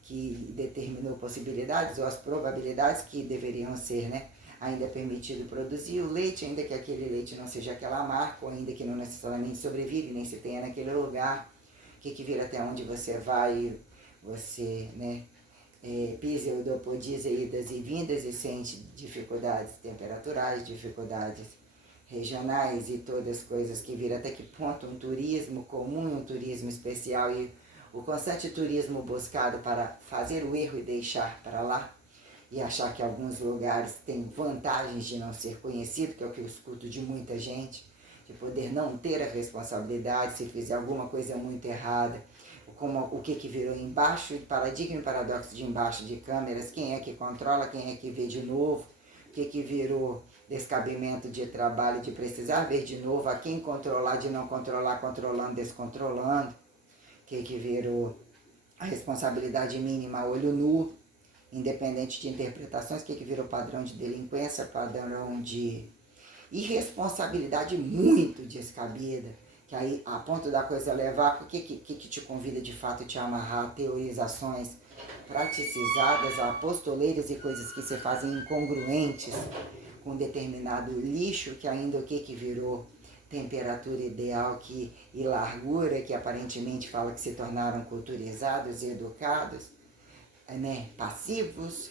que determinou possibilidades ou as probabilidades que deveriam ser, né, ainda permitido produzir o leite, ainda que aquele leite não seja aquela marca, ou ainda que não necessariamente sobrevive, nem se tenha naquele lugar, que vira até onde você vai, você, né, pisa, eudopodiza, idas e vindas, e sente dificuldades temperaturais, dificuldades regionais e todas as coisas que viram até que ponto um turismo comum, um turismo especial, e o constante turismo buscado para fazer o erro e deixar para lá, e achar que alguns lugares têm vantagens de não ser conhecido, que é o que eu escuto de muita gente, de poder não ter a responsabilidade se fizer alguma coisa muito errada, como o que virou embaixo, paradigma e paradoxo de embaixo de câmeras, quem é que controla, quem é que vê de novo, o que virou descabimento de trabalho, de precisar ver de novo, a quem controlar, de não controlar, controlando, descontrolando, o que virou a responsabilidade mínima, olho nu, independente de interpretações, o que virou padrão de delinquência, padrão de irresponsabilidade muito descabida, que aí, a ponto da coisa levar, o que te convida de fato te amarrar a teorizações praticizadas, a apostoleiras e coisas que se fazem incongruentes com com determinado lixo, que ainda o que virou temperatura ideal e largura, que aparentemente fala que se tornaram culturizados e educados, né? Passivos,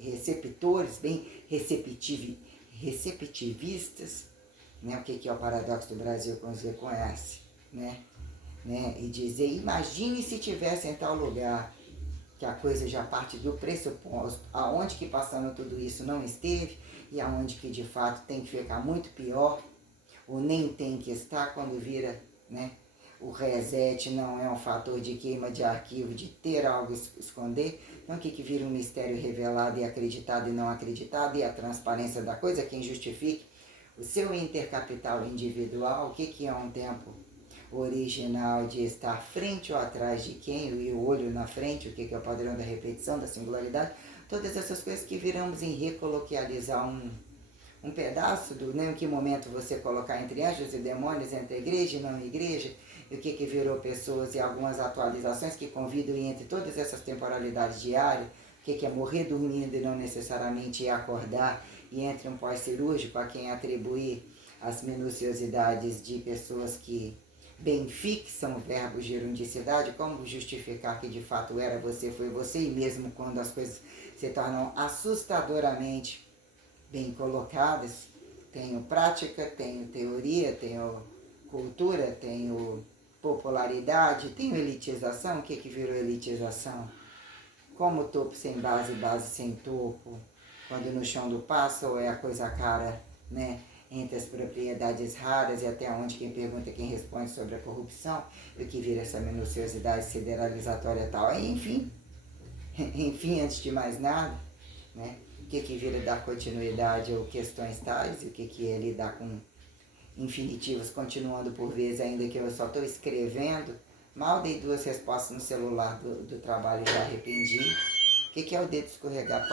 receptores, bem receptivistas, né? O que é o paradoxo do Brasil com Z com S, né? E dizer, imagine se tivesse em tal lugar, que a coisa já parte do pressuposto, aonde que passando tudo isso não esteve, e aonde que de fato tem que ficar muito pior, ou nem tem que estar quando vira, né? O reset não é um fator de queima de arquivo, de ter algo a esconder. Então o que vira um mistério revelado e acreditado e não acreditado, e a transparência da coisa, quem justifique o seu intercapital individual, o que é um tempo original de estar frente ou atrás de quem, e o olho na frente, o que é o padrão da repetição, da singularidade, todas essas coisas que viramos em recoloquializar um pedaço do, né, em que momento você colocar entre anjos e demônios, entre igreja e não igreja, e o que virou pessoas e algumas atualizações que convidam entre todas essas temporalidades diárias, o que é morrer dormindo e não necessariamente acordar, e entre um pós-cirúrgico a quem atribuir as minuciosidades de pessoas que bem fixam verbos de gerundicidade, como justificar que de fato era você, foi você, e mesmo quando as coisas se tornam assustadoramente bem colocadas, tenho prática, tenho teoria, tenho cultura, tenho popularidade, tenho elitização. O que virou elitização? Como topo sem base, base sem topo, quando no chão do pássaro é a coisa cara, né? Entre as propriedades raras, e até onde quem pergunta quem responde sobre a corrupção, e o que vira essa minuciosidade sideralizatória e tal. Enfim, antes de mais nada, né? O que vira dar continuidade ou questões tais, e o que é lidar com infinitivos continuando por vezes, ainda que eu só estou escrevendo. Mal dei 2 respostas no celular do trabalho e já arrependi. O que é o dedo escorregar,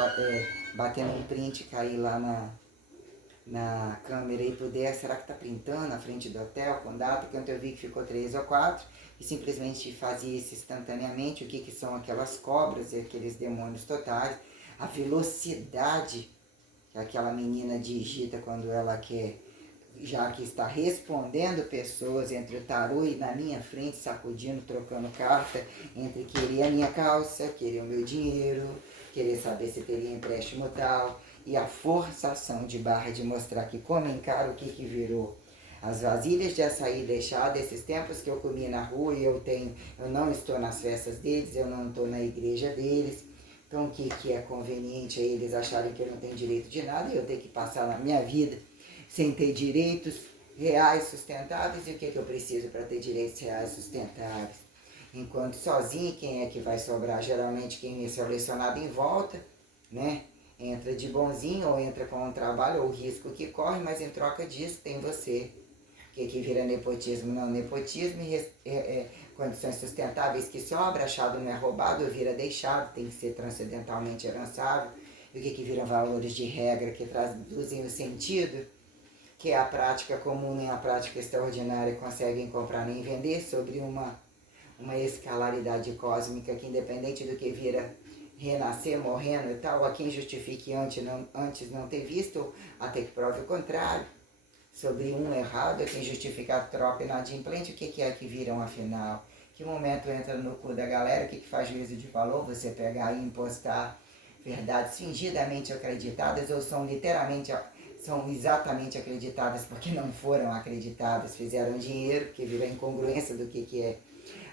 bater num print e cair lá na câmera e puder, será que está printando na frente do hotel com data, que ontem eu vi que ficou 3 ou 4, e simplesmente fazia isso instantaneamente. O que são aquelas cobras e aqueles demônios totais, a velocidade que aquela menina digita quando ela quer, já que está respondendo pessoas entre o tarô e na minha frente, sacudindo, trocando carta, entre querer a minha calça, querer o meu dinheiro, querer saber se teria empréstimo tal, e a forçação de barra de mostrar que como encaro o que virou as vasilhas de açaí deixadas, esses tempos que eu comi na rua, e eu não estou nas festas deles, eu não estou na igreja deles. Então o que é conveniente a eles acharem que eu não tenho direito de nada, e eu tenho que passar na minha vida sem ter direitos reais sustentáveis. E o que eu preciso para ter direitos reais sustentáveis? Enquanto sozinho, quem é que vai sobrar? Geralmente quem é selecionado em volta, né? Entra de bonzinho ou entra com um trabalho ou o risco que corre, mas em troca disso tem você. O que vira nepotismo? Não nepotismo, condições sustentáveis que sobra, achado não é roubado, vira deixado, tem que ser transcendentalmente herançável. E o que viram valores de regra que traduzem o sentido, que é a prática comum nem a prática extraordinária conseguem comprar nem vender, sobre uma escalaridade cósmica que, independente do que vira renascer, morrendo e tal, a quem justifique antes não ter visto, até que prove o contrário. Sobre um errado, a quem justificar troca inadimplente, o que é que viram afinal? Que momento entra no cu da galera? O que faz juízo de valor? Você pegar e impostar verdades fingidamente acreditadas, ou são exatamente acreditadas porque não foram acreditadas, fizeram dinheiro, que vira incongruência do que é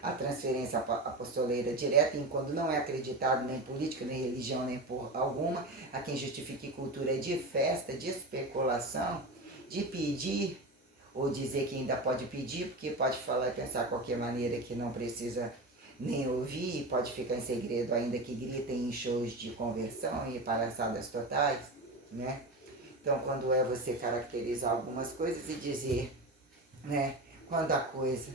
a transferência apostoleira direta, e quando não é acreditado nem política, nem religião, nem por alguma, a quem justifique cultura de festa, de especulação, de pedir, ou dizer que ainda pode pedir, porque pode falar e pensar de qualquer maneira que não precisa nem ouvir, pode ficar em segredo, ainda que gritem em shows de conversão e palhaçadas totais, né? Então, quando é você caracterizar algumas coisas e dizer, né, quando a coisa,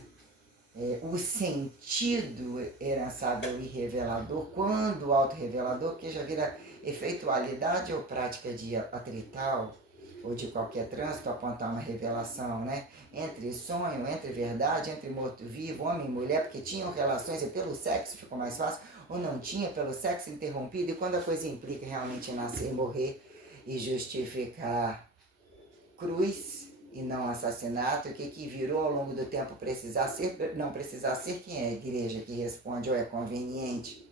o sentido herançável e revelador, quando o autorrevelador, porque já vira efeitualidade ou prática de atrital, ou de qualquer trânsito, apontar uma revelação, né? Entre sonho, entre verdade, entre morto-vivo, homem e mulher, porque tinham relações e pelo sexo ficou mais fácil, ou não tinha pelo sexo interrompido, e quando a coisa implica realmente em nascer e morrer, e justificar cruz e não assassinato, o que virou ao longo do tempo precisar ser, não precisar ser quem é a igreja que responde ou é conveniente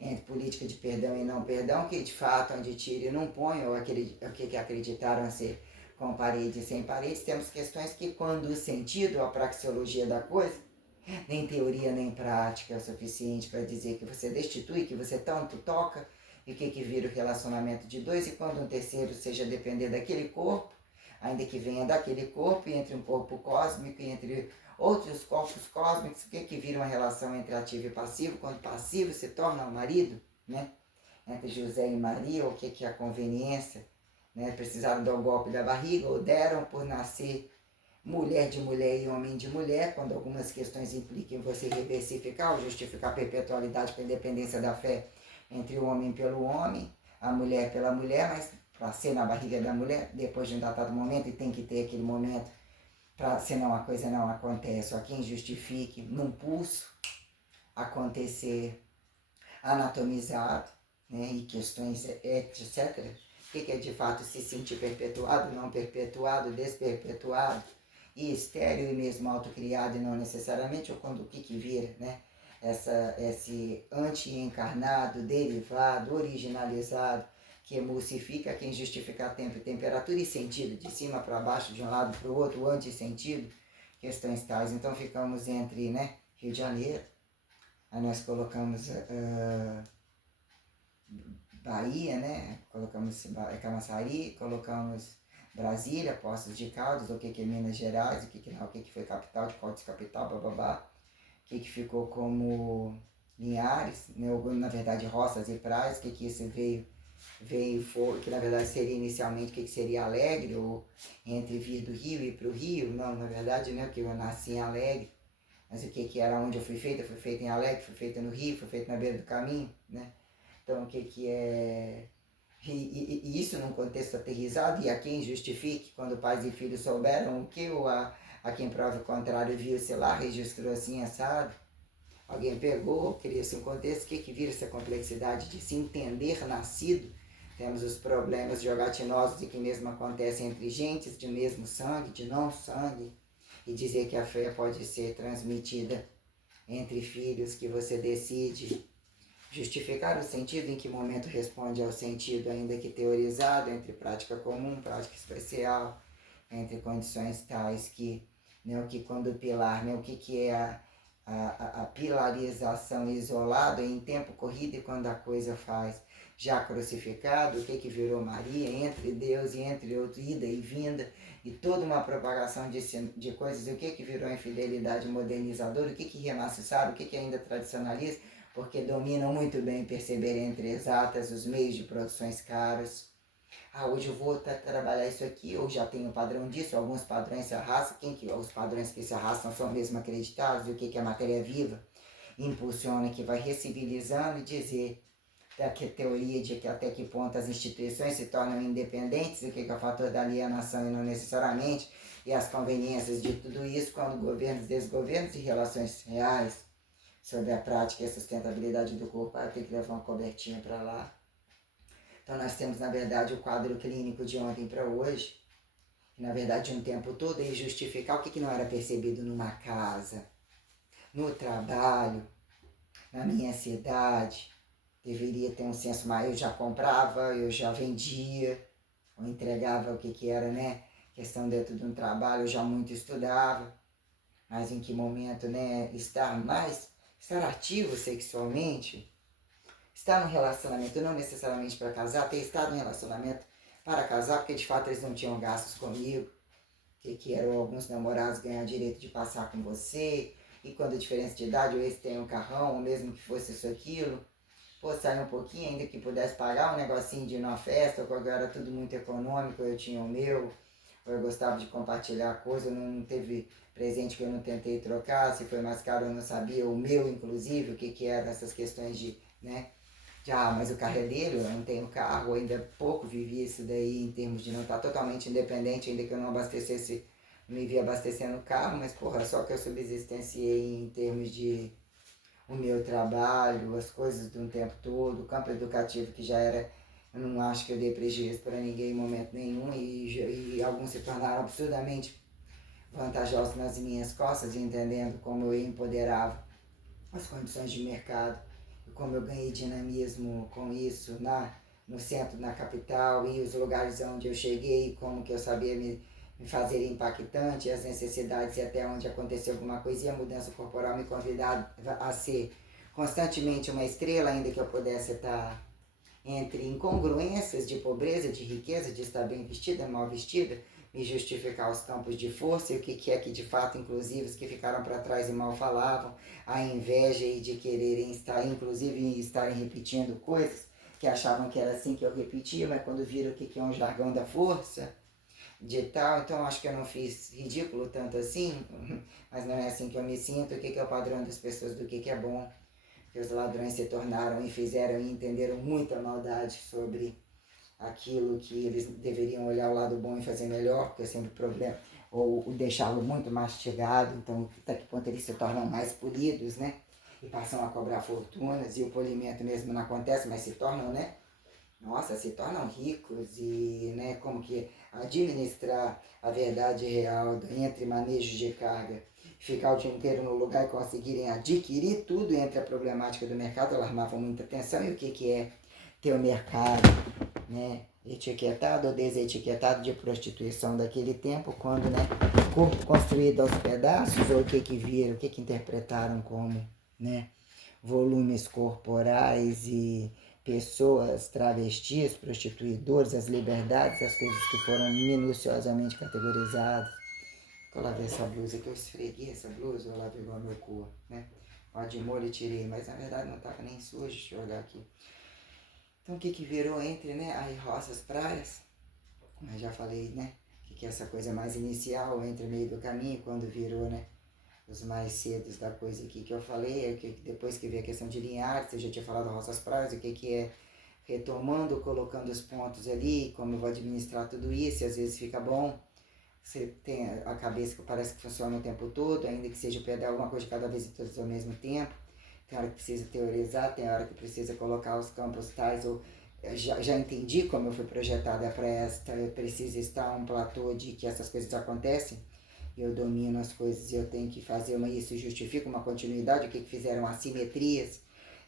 entre política de perdão e não perdão, que de fato onde tira e não põe, ou o que acreditaram ser com parede e sem paredes, temos questões que quando o sentido, a praxeologia da coisa, nem teoria nem prática é o suficiente para dizer que você destitui, que você tanto toca, e o que vira o relacionamento de dois, e quando um terceiro seja depender daquele corpo, ainda que venha daquele corpo, e entre um corpo cósmico e entre outros corpos cósmicos, o que vira uma relação entre ativo e passivo, quando passivo se torna o marido, né? Entre José e Maria, o que é a conveniência, né? Precisaram dar o golpe da barriga, ou deram por nascer mulher de mulher e homem de mulher, quando algumas questões impliquem você reversificar ou justificar a perpetualidade com a independência da fé entre o homem pelo homem, a mulher pela mulher, mas para ser na barriga da mulher, depois de um datado momento, e tem que ter aquele momento, para senão a coisa não acontece, ou quem justifique num pulso acontecer anatomizado, né, e questões etc. O que é de fato se sentir perpetuado, não perpetuado, desperpetuado, e estéreo e mesmo autocriado e não necessariamente, ou quando o que vira, né? Esse anti-encarnado, derivado, originalizado, que emulsifica quem justifica tempo e temperatura e sentido, de cima para baixo, de um lado para o outro, o antissentido, questões tais. Então ficamos entre, né, Rio de Janeiro, aí nós colocamos Bahia, né, colocamos Camaçari, colocamos Brasília, Poços de Caldas, o que é Minas Gerais, o que foi capital, de qual capital, bababá, o que ficou como Linhares, né, ou, na verdade Roças e Praias, o que isso veio foi, que na verdade seria inicialmente o que seria Alegre, ou entre vir do Rio e ir para o Rio, não, na verdade, né, porque eu nasci em Alegre, mas o que era onde eu fui feita em Alegre, fui feita no Rio, fui feita na beira do caminho, né, então o que é... E isso num contexto aterrizado, e a quem justifique, quando pais e filhos souberam o que, ou a quem prova o contrário viu, sei lá, registrou assim, assado, alguém pegou, cria-se um contexto, o que vira essa complexidade de se entender nascido? Temos os problemas jogatinosos e que mesmo acontecem entre gentes de mesmo sangue, de não sangue, e dizer que a fé pode ser transmitida entre filhos, que você decide justificar o sentido, em que momento responde ao sentido, ainda que teorizado, entre prática comum, prática especial, entre condições tais que, né, o que quando o pilar, né, o que é a pilarização isolada em tempo corrido, e quando a coisa faz já crucificado, o que virou Maria, entre Deus e entre outro, ida e vinda, e toda uma propagação de coisas, o que virou infidelidade modernizadora, o que remaciçaram, o que ainda tradicionaliza, porque dominam muito bem perceber entre exatas os meios de produções caros. Hoje eu vou trabalhar isso aqui, ou já tenho padrão disso, alguns padrões se arrastam, os padrões que se arrastam são mesmo acreditados, e o que a matéria viva impulsiona, que vai recivilizando, e dizer que a teoria de que até que ponto as instituições se tornam independentes, e o que é o fator da alienação e não necessariamente, e as conveniências de tudo isso, quando governos, desgovernos e relações reais sobre a prática e a sustentabilidade do corpo, tem que levar uma cobertinha para lá. Então nós temos, na verdade, o quadro clínico de ontem para hoje, e na verdade um tempo todo, e justificar o que não era percebido numa casa, no trabalho, na minha cidade. Deveria ter um senso maior, eu já comprava, eu já vendia, ou entregava o que era, né, questão dentro de um trabalho, eu já muito estudava, mas em que momento, né, estar ativo sexualmente, estar num relacionamento, não necessariamente para casar, ter estado num relacionamento para casar, porque de fato eles não tinham gastos comigo, que eram alguns namorados ganhar direito de passar com você, e quando a diferença de idade, ou esse tem um carrão, ou mesmo que fosse isso, aquilo, sair um pouquinho, ainda que pudesse pagar um negocinho de ir numa festa, ou quando era tudo muito econômico, eu tinha o meu, ou eu gostava de compartilhar coisa, não teve presente que eu não tentei trocar, se foi mais caro eu não sabia, o meu inclusive, o que eram essas questões de, né, mas o carro é dele, eu não tenho carro, ainda pouco vivi isso daí em termos de não estar totalmente independente, ainda que eu não abastecesse, não me via abastecendo o carro, mas só que eu subsistenciei em termos de o meu trabalho, as coisas de um tempo todo, o campo educativo que já era Eu não acho que eu dei prejuízo para ninguém em momento nenhum e alguns se tornaram absurdamente vantajosos nas minhas costas, entendendo como eu empoderava as condições de mercado e como eu ganhei dinamismo com isso no centro, na capital e os lugares onde eu cheguei, como que eu sabia me fazer impactante, as necessidades e até onde aconteceu alguma coisa e a mudança corporal me convidava a ser constantemente uma estrela, ainda que eu pudesse estar entre incongruências de pobreza, de riqueza, de estar bem vestida, mal vestida, me justificar os campos de força e o que é que de fato, inclusive, os que ficaram para trás e mal falavam, a inveja e de quererem estar, inclusive, estarem repetindo coisas que achavam que era assim que eu repetia, mas quando viram o que é um jargão da força, de tal, então acho que eu não fiz ridículo tanto assim, mas não é assim que eu me sinto, o que é o padrão das pessoas, do que é bom, que os ladrões se tornaram e fizeram e entenderam muita maldade sobre aquilo que eles deveriam olhar o lado bom e fazer melhor, porque é sempre problema, ou deixá-lo muito mastigado, então até que ponto eles se tornam mais polidos, né? E passam a cobrar fortunas, e o polimento mesmo não acontece, mas se tornam, né? Nossa, se tornam ricos e, né, como que administrar a verdade real entre manejo de carga, ficar o dia inteiro no lugar e conseguirem adquirir tudo entre a problemática do mercado, alarmavam muita atenção. E o que é ter o mercado, né, etiquetado ou desetiquetado de prostituição daquele tempo, quando, né, corpo construído aos pedaços, ou o que viram, o que interpretaram como, né, volumes corporais e pessoas travestis, prostituidores, as liberdades, as coisas que foram minuciosamente categorizadas. Eu lavei essa blusa que eu esfreguei essa blusa, eu lavei igual meu cu, né? Ó, de molho e tirei, mas na verdade não estava nem sujo, deixa eu olhar aqui. Então o que virou entre, né, aí roças, praias, mas já falei, né, que é essa coisa mais inicial, entre meio do caminho, quando virou, né, os mais cedos da coisa aqui que eu falei, é que depois que veio a questão de linhares, eu já tinha falado roças, praias, o que é retomando, colocando os pontos ali, como eu vou administrar tudo isso, e às vezes fica bom, você tem a cabeça que parece que funciona o tempo todo, ainda que seja pedal alguma coisa de cada vez e todos ao mesmo tempo, tem hora que precisa teorizar, tem hora que precisa colocar os campos tais, ou já entendi como eu fui projetada para esta, eu preciso estar um platô de que essas coisas acontecem, eu domino as coisas e eu tenho que fazer isso justifica uma continuidade, o que fizeram assimetrias,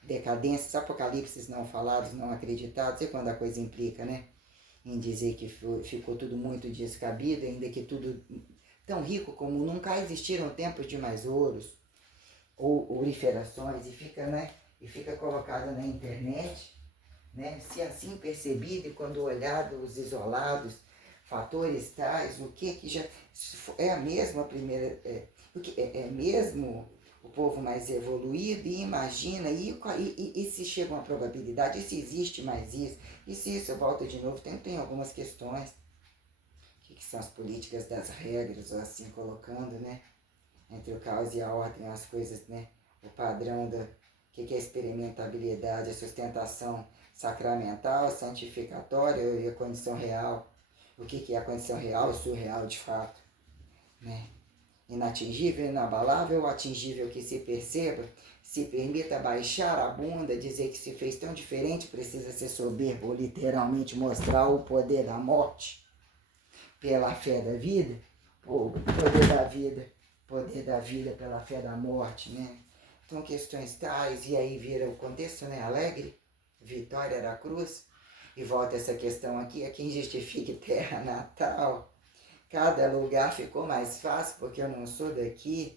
decadências, apocalipses não falados, não acreditados, e quando a coisa implica, né, em dizer que ficou tudo muito descabido, ainda que tudo tão rico como nunca existiram tempos de mais ouros, ou proliferações, e fica colocado na internet, né, se assim percebido e quando olhado os isolados, fatores tais, o que já é a mesma primeira, o que é mesmo o povo mais evoluído e imagina, e se chega uma probabilidade, e se existe mais isso, e se isso, eu volto de novo, tem algumas questões, o que são as políticas das regras, ou assim colocando, né, entre o caos e a ordem, as coisas, né, o padrão da, o que é a experimentabilidade, a sustentação sacramental, santificatória e a condição real, o que é a condição real, surreal de fato, né? Inatingível, inabalável, atingível que se perceba, se permita baixar a bunda, dizer que se fez tão diferente, precisa ser soberbo, ou literalmente mostrar o poder da morte pela fé da vida, ou poder da vida pela fé da morte, né? Então questões tais, e aí vira o contexto, né, alegre, vitória da cruz, e volta essa questão aqui, a quem justifique terra natal. Cada lugar ficou mais fácil porque eu não sou daqui.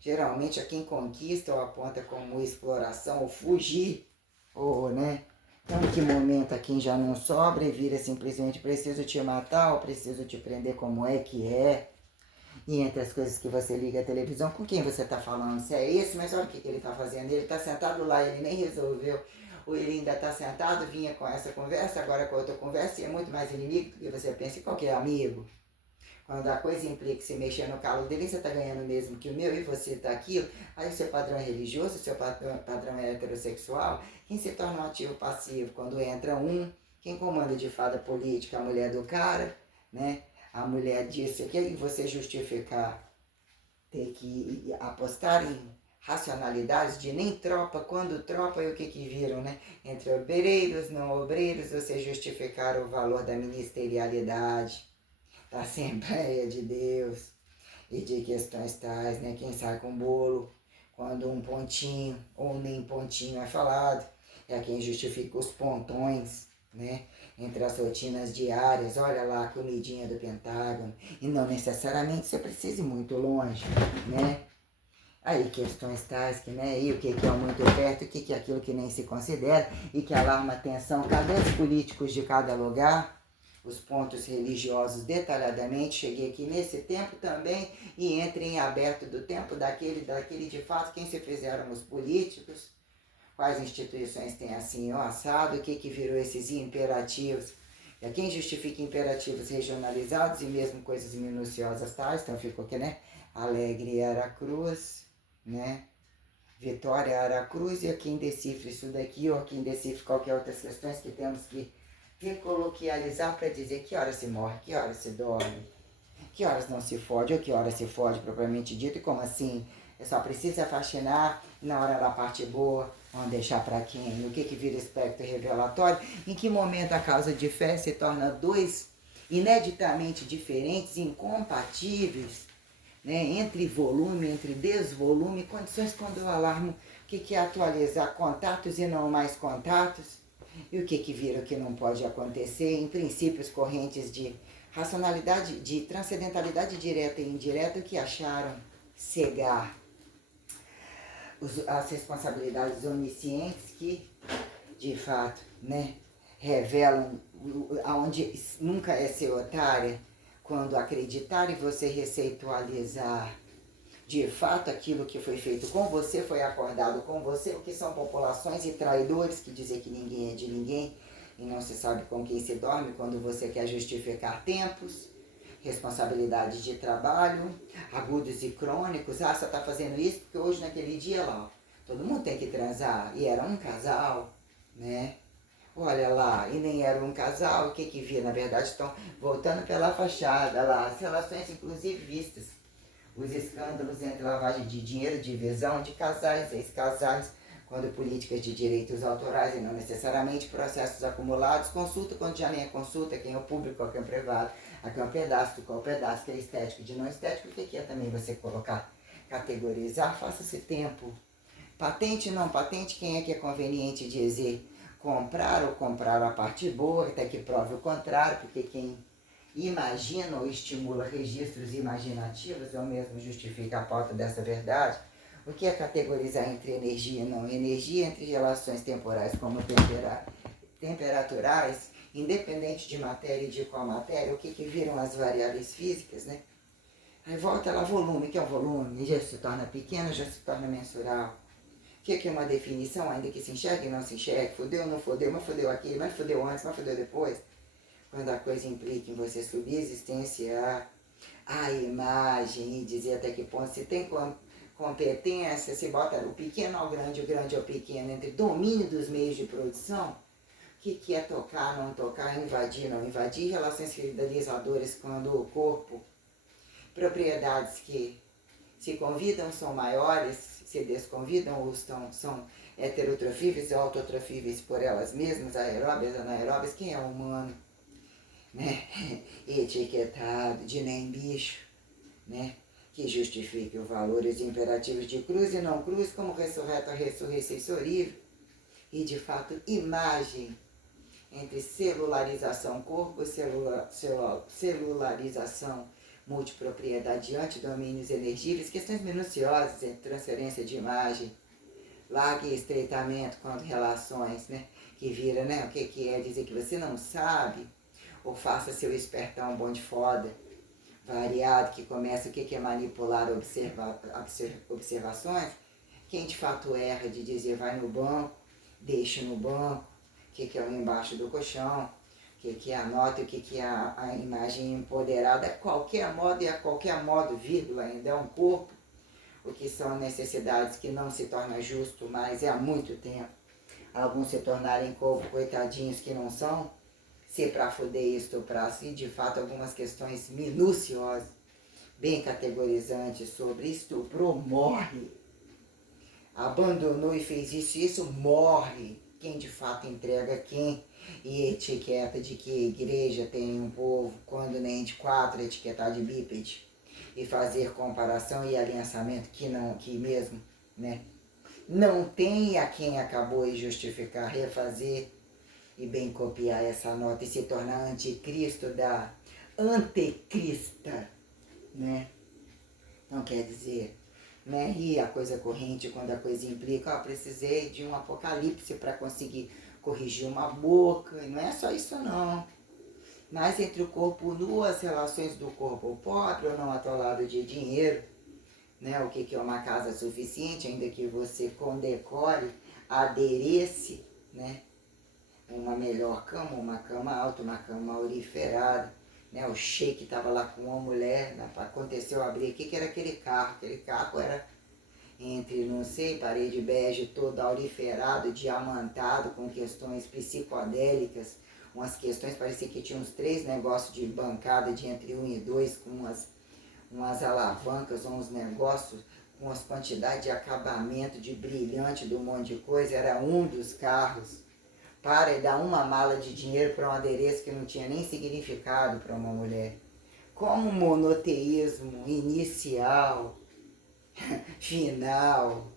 Geralmente a quem conquista ou aponta como exploração ou fugir, ou, né? Então, em que momento a quem já não sobra e vira simplesmente preciso te matar ou preciso te prender, como é que é? E entre as coisas que você liga a televisão, com quem você está falando? Se é esse, mas olha o que ele está fazendo. Ele está sentado lá, ele nem resolveu. Ou ele ainda está sentado, vinha com essa conversa, agora com outra conversa, e é muito mais inimigo do que você pensa em qualquer amigo. Quando a coisa implica se mexer no calo dele, você está ganhando o mesmo que o meu e você está aquilo, aí o seu padrão é religioso, o seu padrão é heterossexual, quem se torna um ativo passivo? Quando entra um, quem comanda de fato a política? A mulher do cara, né? A mulher disso aqui, e você justificar ter que apostar em racionalidades de nem tropa, quando tropa e o que viram, né? Entre obreiros, não obreiros, você justificar o valor da ministerialidade, da Assembleia de Deus e de questões tais, né? Quem sai com bolo, quando um pontinho ou nem pontinho é falado, é quem justifica os pontões, né? Entre as rotinas diárias, olha lá a comidinha do Pentágono, e não necessariamente você precisa ir muito longe, né? Aí questões tais que, né, e o que é o muito perto, o que é aquilo que nem se considera e que alarma a atenção, cadê os políticos de cada lugar, os pontos religiosos detalhadamente, cheguei aqui nesse tempo também e entre em aberto do tempo daquele de fato, quem se fizeram os políticos, quais instituições têm assim o assado, o que virou esses imperativos, e quem justifica imperativos regionalizados e mesmo coisas minuciosas tais, então ficou aqui, né, Alegre Aracruz, né? Vitória Aracruz, e a quem decifre isso daqui, ou a quem decifre qualquer outras questões que temos que recoloquializar para dizer que horas se morre, que horas se dorme, que horas não se fode, ou que horas se fode propriamente dito, e como assim? É só precisa faxinar, na hora da parte boa, vamos deixar para quem? O que vira espectro revelatório? Em que momento a causa de fé se torna dois ineditamente diferentes, incompatíveis, né, entre volume, entre desvolume, condições quando eu alarmo o que é atualizar contatos e não mais contatos, e o que vira o que não pode acontecer, em princípios correntes de racionalidade, de transcendentalidade direta e indireta, o que acharam cegar as responsabilidades oniscientes que, de fato, né, revelam aonde nunca é ser otária, quando acreditar e você receitualizar de fato aquilo que foi feito com você, foi acordado com você, o que são populações e traidores que dizem que ninguém é de ninguém e não se sabe com quem se dorme quando você quer justificar tempos, responsabilidades de trabalho, agudos e crônicos. Ah, você está fazendo isso porque hoje naquele dia lá, todo mundo tem que transar, e era um casal, né? Olha lá, e nem era um casal, o que via? Na verdade estão voltando pela fachada lá, as relações inclusive vistas, os escândalos entre lavagem de dinheiro, divisão de casais, ex-casais, quando políticas de direitos autorais e não necessariamente processos acumulados, consulta quando já nem é consulta, quem é o público, quem é o privado, aqui é um pedaço, qual pedaço que é estético de não estético, o que é também você colocar, categorizar, faça-se tempo. Patente não patente, quem é que é conveniente dizer comprar ou comprar a parte boa, até que prove o contrário, porque quem imagina ou estimula registros imaginativos, ou mesmo justifica a pauta dessa verdade, o que é categorizar entre energia e não energia, entre relações temporais como temperaturais, independente de matéria e de qual matéria, o que viram as variáveis físicas, né? Aí volta lá, volume, que é o volume, já se torna pequeno, já se torna mensural. O que é uma definição, ainda que se enxergue e não se enxergue, fudeu, não fudeu, mas fudeu aqui, mas fudeu antes, mas fudeu depois. Quando a coisa implica em você subsistenciar a imagem e dizer até que ponto se tem competência, se bota o pequeno ao grande, o grande ao pequeno, entre domínio dos meios de produção, o que é tocar, não tocar, invadir, não invadir, relações fidelizadoras quando o corpo, propriedades que se convidam são maiores, se desconvidam ou são heterotrofíveis ou autotrofíveis por elas mesmas, aeróbias, anaeróbias, quem é humano, né? Etiquetado de nem bicho, né? Que justifique os valores imperativos de cruz e não cruz como ressurreto, ressurreição sorrível e de fato imagem entre celularização corpo, celularização multipropriedade, antidomínios energíveis, questões minuciosas entre transferência de imagem, larga e estreitamento quando relações, né, que vira, né, o que é dizer que você não sabe, ou faça seu espertão bom de foda, variado, que começa o que é manipular observações, quem de fato erra de dizer vai no banco, deixa no banco, o que é o embaixo do colchão, o que é a nota, o que é a imagem empoderada, a qualquer modo e a qualquer modo, vírgula, ainda é um corpo, o que são necessidades que não se torna justo mais há muito tempo. Alguns se tornarem coitadinhos que não são, se para fuder e estuprar-se, de fato algumas questões minuciosas, bem categorizantes sobre estupro morre. abandonou e fez isso e isso, morre. Quem de fato entrega quem? E etiqueta de que a igreja tem um povo, quando nem de quatro, etiquetar de bípede. E fazer comparação e aliançamento que não, que mesmo, né? Não tem a quem acabou de justificar, refazer e bem copiar essa nota e se tornar anticristo da antecrista, né? Não quer dizer, né? E a coisa corrente, quando a coisa implica, precisei de um apocalipse para conseguir corrigir uma boca, e não é só isso não. Mas entre o corpo nu, as relações do corpo pobre ou não atolado de dinheiro, né? O que é uma casa suficiente, ainda que você condecore, aderece, né? Uma melhor cama, uma cama alta, uma cama auriferada, né? O sheik estava lá com uma mulher, né? Aconteceu abrir aqui que era aquele carro era entre, não sei, parede bege todo auriferado, diamantado, com questões psicodélicas, umas questões, parecia que tinha uns 3 negócios de bancada de entre 1 e 2, com umas alavancas, uns negócios, com as quantidades de acabamento, de brilhante, de um monte de coisa, era um dos carros. Para e dar uma mala de dinheiro para um adereço que não tinha nem significado para uma mulher. Como monoteísmo inicial, final,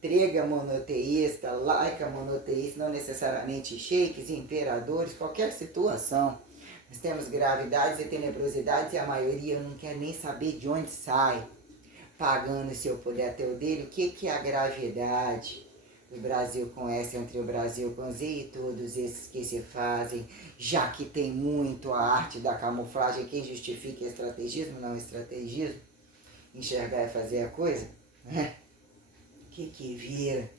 trega monoteísta, laica monoteísta, não necessariamente sheiks, imperadores, qualquer situação. Nós temos gravidades e tenebrosidades e a maioria não quer nem saber de onde sai, pagando se eu puder ter o dele. O que é a gravidade? O Brasil com S entre o Brasil com Z e todos esses que se fazem, já que tem muito a arte da camuflagem, quem justifica estrategismo, não estrategismo, enxergar e fazer a coisa, né? O que vira?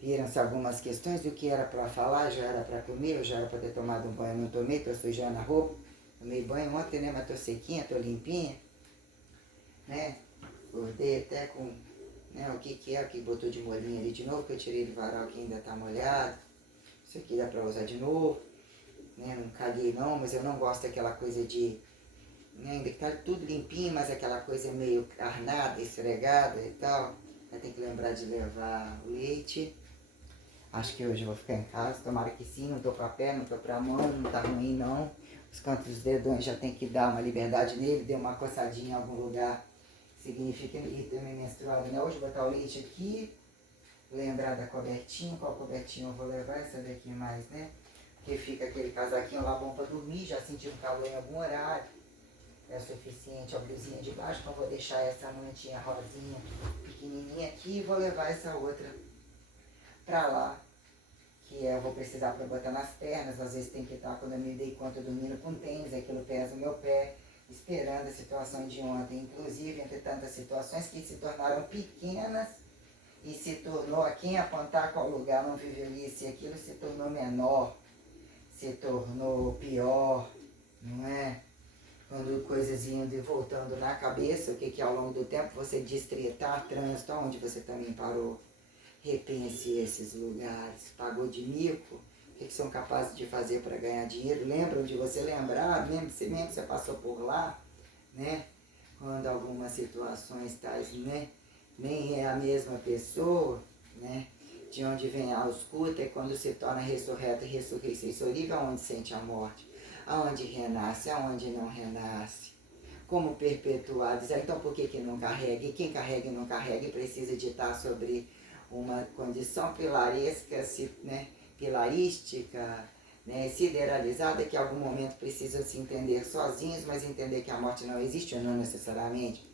Viram-se algumas questões do que era para falar, já era para comer, eu já era para ter tomado um banho, não tomei, estou sujando a roupa, tomei banho ontem, né, mas estou sequinha, estou limpinha, né, acordei até com, né, o que é, o que botou de molhinho ali de novo, que eu tirei do varal que ainda está molhado, isso aqui dá para usar de novo, né, não caguei não, mas eu não gosto daquela coisa de, né, ainda que tá tudo limpinho, mas aquela coisa meio carnada, esfregada e tal, aí tem que lembrar de levar o leite. Acho que hoje eu vou ficar em casa, tomara que sim, não tô pra pé, não tô pra mão, não tá ruim não. Os cantos dos dedões já tem que dar uma liberdade nele, deu uma coçadinha em algum lugar, significa que também menstruado, né? Hoje eu vou botar o leite aqui, lembrar da cobertinha, qual cobertinha eu vou levar, essa daqui mais, né? Porque fica aquele casaquinho lá bom pra dormir, já senti um calor em algum horário, é suficiente a blusinha de baixo, então vou deixar essa mantinha rosinha pequenininha aqui e vou levar essa outra pra lá, que eu vou precisar para botar nas pernas, às vezes tem que estar, quando eu me dei conta, dormindo com tênis, aquilo pesa o meu pé, esperando a situação de ontem, inclusive entre tantas situações que se tornaram pequenas e se tornou, a quem apontar qual lugar não viveu isso e aquilo, se tornou menor, se tornou pior, não é? Quando coisas indo e voltando na cabeça, o que ao longo do tempo você distritar trânsito, onde você também parou. Repense esses lugares, pagou de mico, o que são capazes de fazer para ganhar dinheiro? Lembram de você lembrar, mesmo que você passou por lá, né? Quando algumas situações tais, né? Nem é a mesma pessoa, né? De onde vem a ausculta, é quando se torna ressurreta e ressurreição, aonde sente a morte, aonde renasce, aonde não renasce. Como perpetuados, então por que não carrega? E quem carrega e não carrega precisa de estar sobre uma condição pilaresca, né, pilarística, né, sideralizada, que em algum momento precisam se entender sozinhos, mas entender que a morte não existe ou não necessariamente.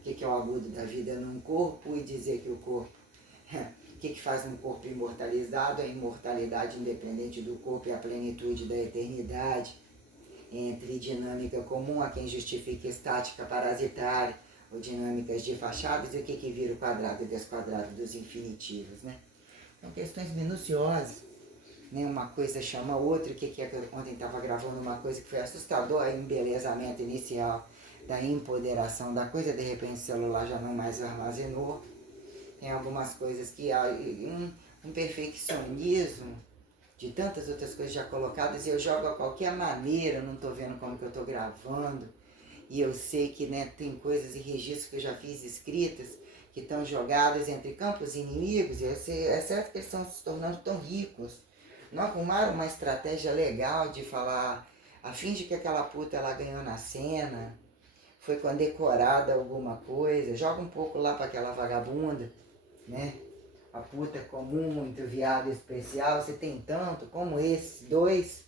O que é o agudo da vida num corpo e dizer que o corpo, o que faz um corpo imortalizado? A imortalidade independente do corpo e a plenitude da eternidade, entre dinâmica comum a quem justifica estática parasitária, ou dinâmicas de fachadas, e o que vira o quadrado e desquadrado dos infinitivos, né? São questões minuciosas, né? Uma coisa chama a outra. O que é que eu ontem estava gravando uma coisa que foi assustador, o embelezamento inicial da empoderação da coisa, de repente o celular já não mais armazenou. Tem algumas coisas que há um perfeccionismo de tantas outras coisas já colocadas e eu jogo a qualquer maneira, eu não estou vendo como que eu estou gravando. E eu sei que, né, tem coisas e registros que eu já fiz escritas, que estão jogadas entre campos inimigos, é certo que eles estão se tornando tão ricos. Não arrumaram uma estratégia legal de falar, a fim de que aquela puta ela ganhou na cena, foi condecorada alguma coisa, joga um pouco lá para aquela vagabunda, né? A puta comum, muito viado especial, você tem tanto como esses dois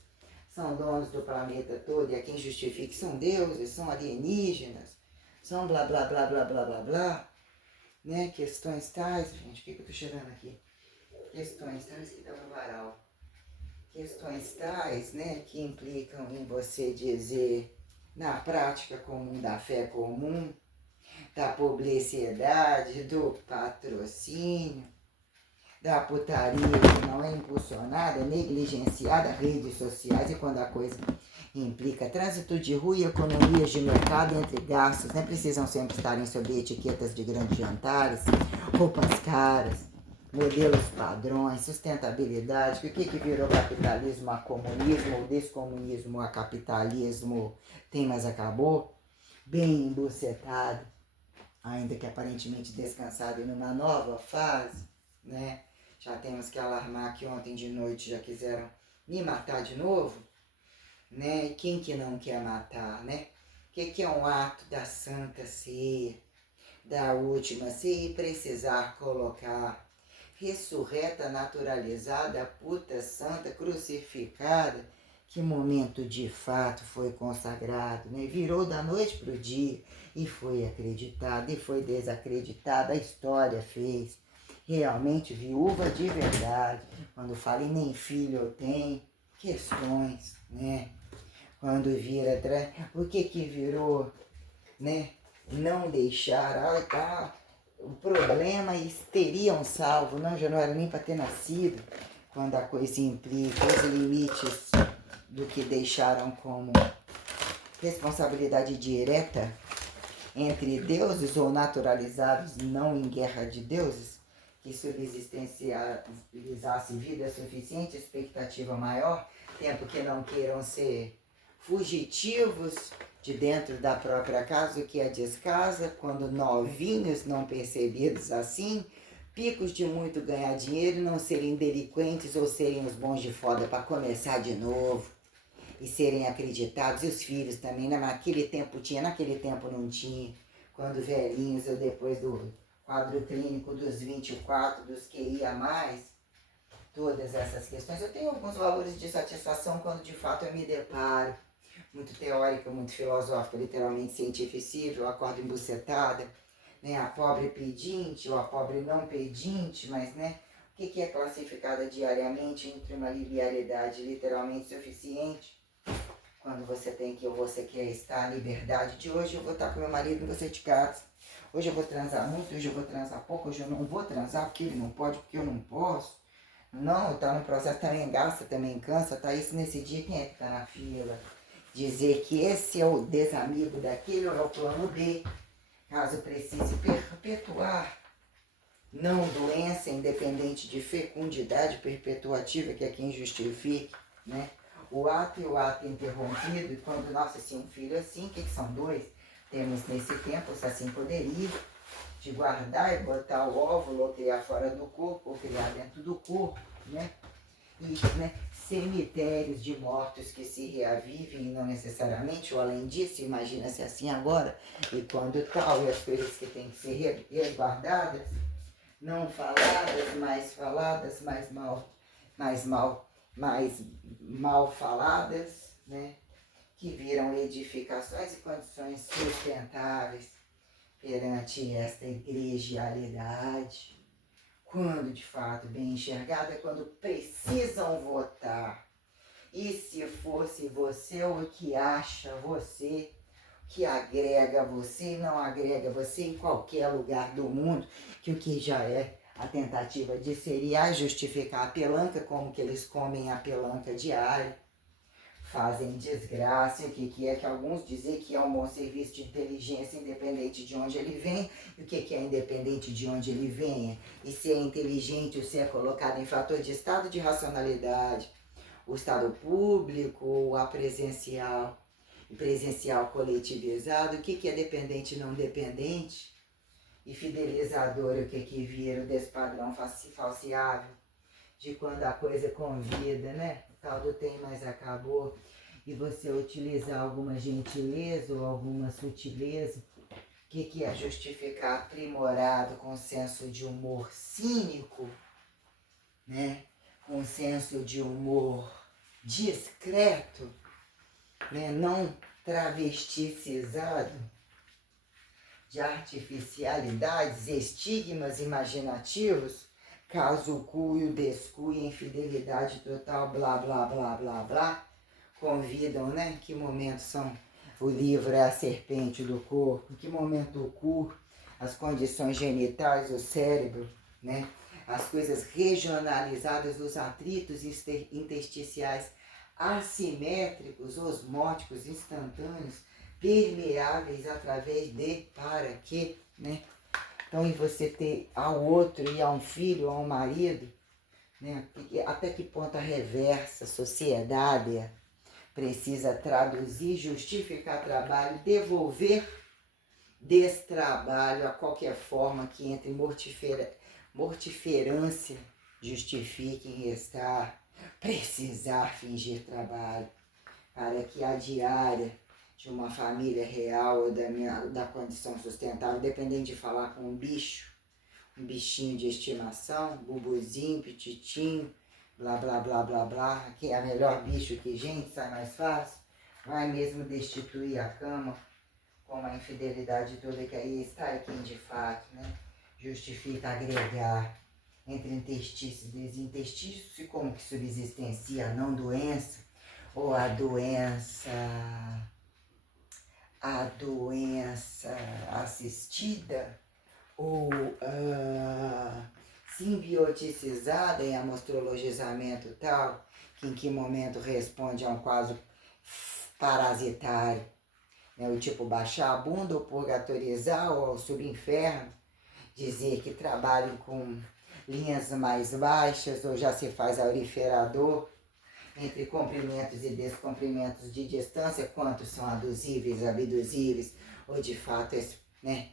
são donos do planeta todo, e a quem justifica que são deuses, são alienígenas, são blá blá blá blá blá blá blá, né? Questões tais, gente, o que eu tô cheirando aqui? Questões tais que dá no varal. Questões tais, né, que implicam em você dizer, na prática comum da fé comum, da publicidade, do patrocínio, da putaria que não é impulsionada, é negligenciada, redes sociais, e quando a coisa implica trânsito de rua e economias de mercado entre gastos, né, precisam sempre estarem sob etiquetas de grandes jantares, roupas caras, modelos padrões, sustentabilidade, o que virou capitalismo a comunismo, ou descomunismo a capitalismo, tem mas acabou, bem embucetado, ainda que aparentemente descansado e numa nova fase, né? Já temos que alarmar que ontem de noite já quiseram me matar de novo, né? E quem que não quer matar, né? O que é um ato da Santa Ceia, da última ceia, e precisar colocar ressurreta, naturalizada, puta santa, crucificada, que momento de fato foi consagrado, né? Virou da noite para o dia e foi acreditado e foi desacreditado, a história fez. Realmente viúva de verdade, quando fala em nem filho eu tenho, questões, né? Quando vira atrás, o que virou, né? Não deixar, ai tá, o problema teriam salvo, não, já não era nem para ter nascido, quando a coisa implica os limites do que deixaram como responsabilidade direta entre deuses ou naturalizados, não em guerra de deuses, que subsistencializasse vida suficiente, expectativa maior, tempo que não queiram ser fugitivos de dentro da própria casa, o que é descasa, quando novinhos não percebidos assim, picos de muito ganhar dinheiro e não serem delinquentes ou serem os bons de foda para começar de novo e serem acreditados, e os filhos também, né? Naquele tempo tinha, naquele tempo não tinha, quando velhinhos, eu depois do quadro clínico dos 24, dos QI a mais, todas essas questões, eu tenho alguns valores de satisfação quando de fato eu me deparo, muito teórica, muito filosófica, literalmente cientificível, acordo embucetada, né? A pobre pedinte ou a pobre não pedinte, mas, né? O que é classificada diariamente entre uma linearidade literalmente suficiente, quando você tem que, ou você quer estar a liberdade de hoje eu vou estar com meu marido, você de casa, hoje eu vou transar muito, hoje eu vou transar pouco, hoje eu não vou transar porque ele não pode, porque eu não posso. Não, tá no processo, também gasta, também cansa, tá isso nesse dia, quem é que tá na fila? Dizer que esse é o desamigo daquele ou é o plano B, caso precise perpetuar, não doença independente de fecundidade perpetuativa, que é quem justifique, né? O ato e o ato interrompido, e quando nasce assim um filho assim, o que são dois? Temos nesse tempo, se assim poderia, de guardar e botar o óvulo, ou criar fora do corpo, ou criar dentro do corpo, né? E, né, cemitérios de mortos que se reavivem, não necessariamente, ou além disso, imagina-se assim agora, e quando tal, e as coisas que têm que ser resguardadas, não faladas, mais mal faladas, né? Que viram edificações e condições sustentáveis perante esta egregialidade, quando de fato bem enxergada, quando precisam votar. E se fosse você o que acha você, que agrega você e não agrega você em qualquer lugar do mundo, que o que já é a tentativa de seria justificar a pelanca, como que eles comem a pelanca diária, fazem desgraça, o que é que alguns dizem que é um bom serviço de inteligência independente de onde ele vem, e o que é independente de onde ele venha, e se é inteligente ou se é colocado em fator de estado de racionalidade, o estado público ou a presencial coletivizado, o que é dependente e não dependente, E fidelizador, o que vira desse padrão falseável, de quando a coisa convida, né? O tal do tem, mas acabou. E você utilizar alguma gentileza ou alguma sutileza, que é justificar aprimorado com senso de humor cínico, né? Com senso de humor discreto, né? Não travesticizado de artificialidades, estigmas imaginativos, caso cuio, descuio, infidelidade total, blá, blá, blá, blá, blá, convidam, né? Em que momento são? O livro é a serpente do corpo, em que momento o cu, as condições genitais, o cérebro, né? As coisas regionalizadas, os atritos intersticiais assimétricos, osmóticos, instantâneos, permeáveis através de, para que, né? Então, e você ter ao outro e a um filho, a um marido, né? Até que ponto a reversa, a sociedade precisa traduzir, justificar trabalho, devolver destrabalho a qualquer forma que entre mortiferância justifique em restar, precisar fingir trabalho, para que a diária de uma família real ou da condição sustentável, dependendo de falar com um bicho, um bichinho de estimação, bubuzinho, pititinho, blá, blá, blá, blá, blá, que é melhor bicho que gente, sai mais fácil, vai mesmo destituir a cama, como a infidelidade toda que aí está e quem de fato, né, justifica agregar entre interstícios e desintestícios e como que subsistencia a não doença, ou a doença assistida, ou simbioticizada em amostrologizamento tal, que em que momento responde a um quadro parasitário, né? O tipo baixar a bunda ou purgatorizar ou subinferno, dizer que trabalhem com linhas mais baixas ou já se faz auriferador, entre comprimentos e descomprimentos de distância, quantos são adusíveis, abduzíveis, ou de fato, né,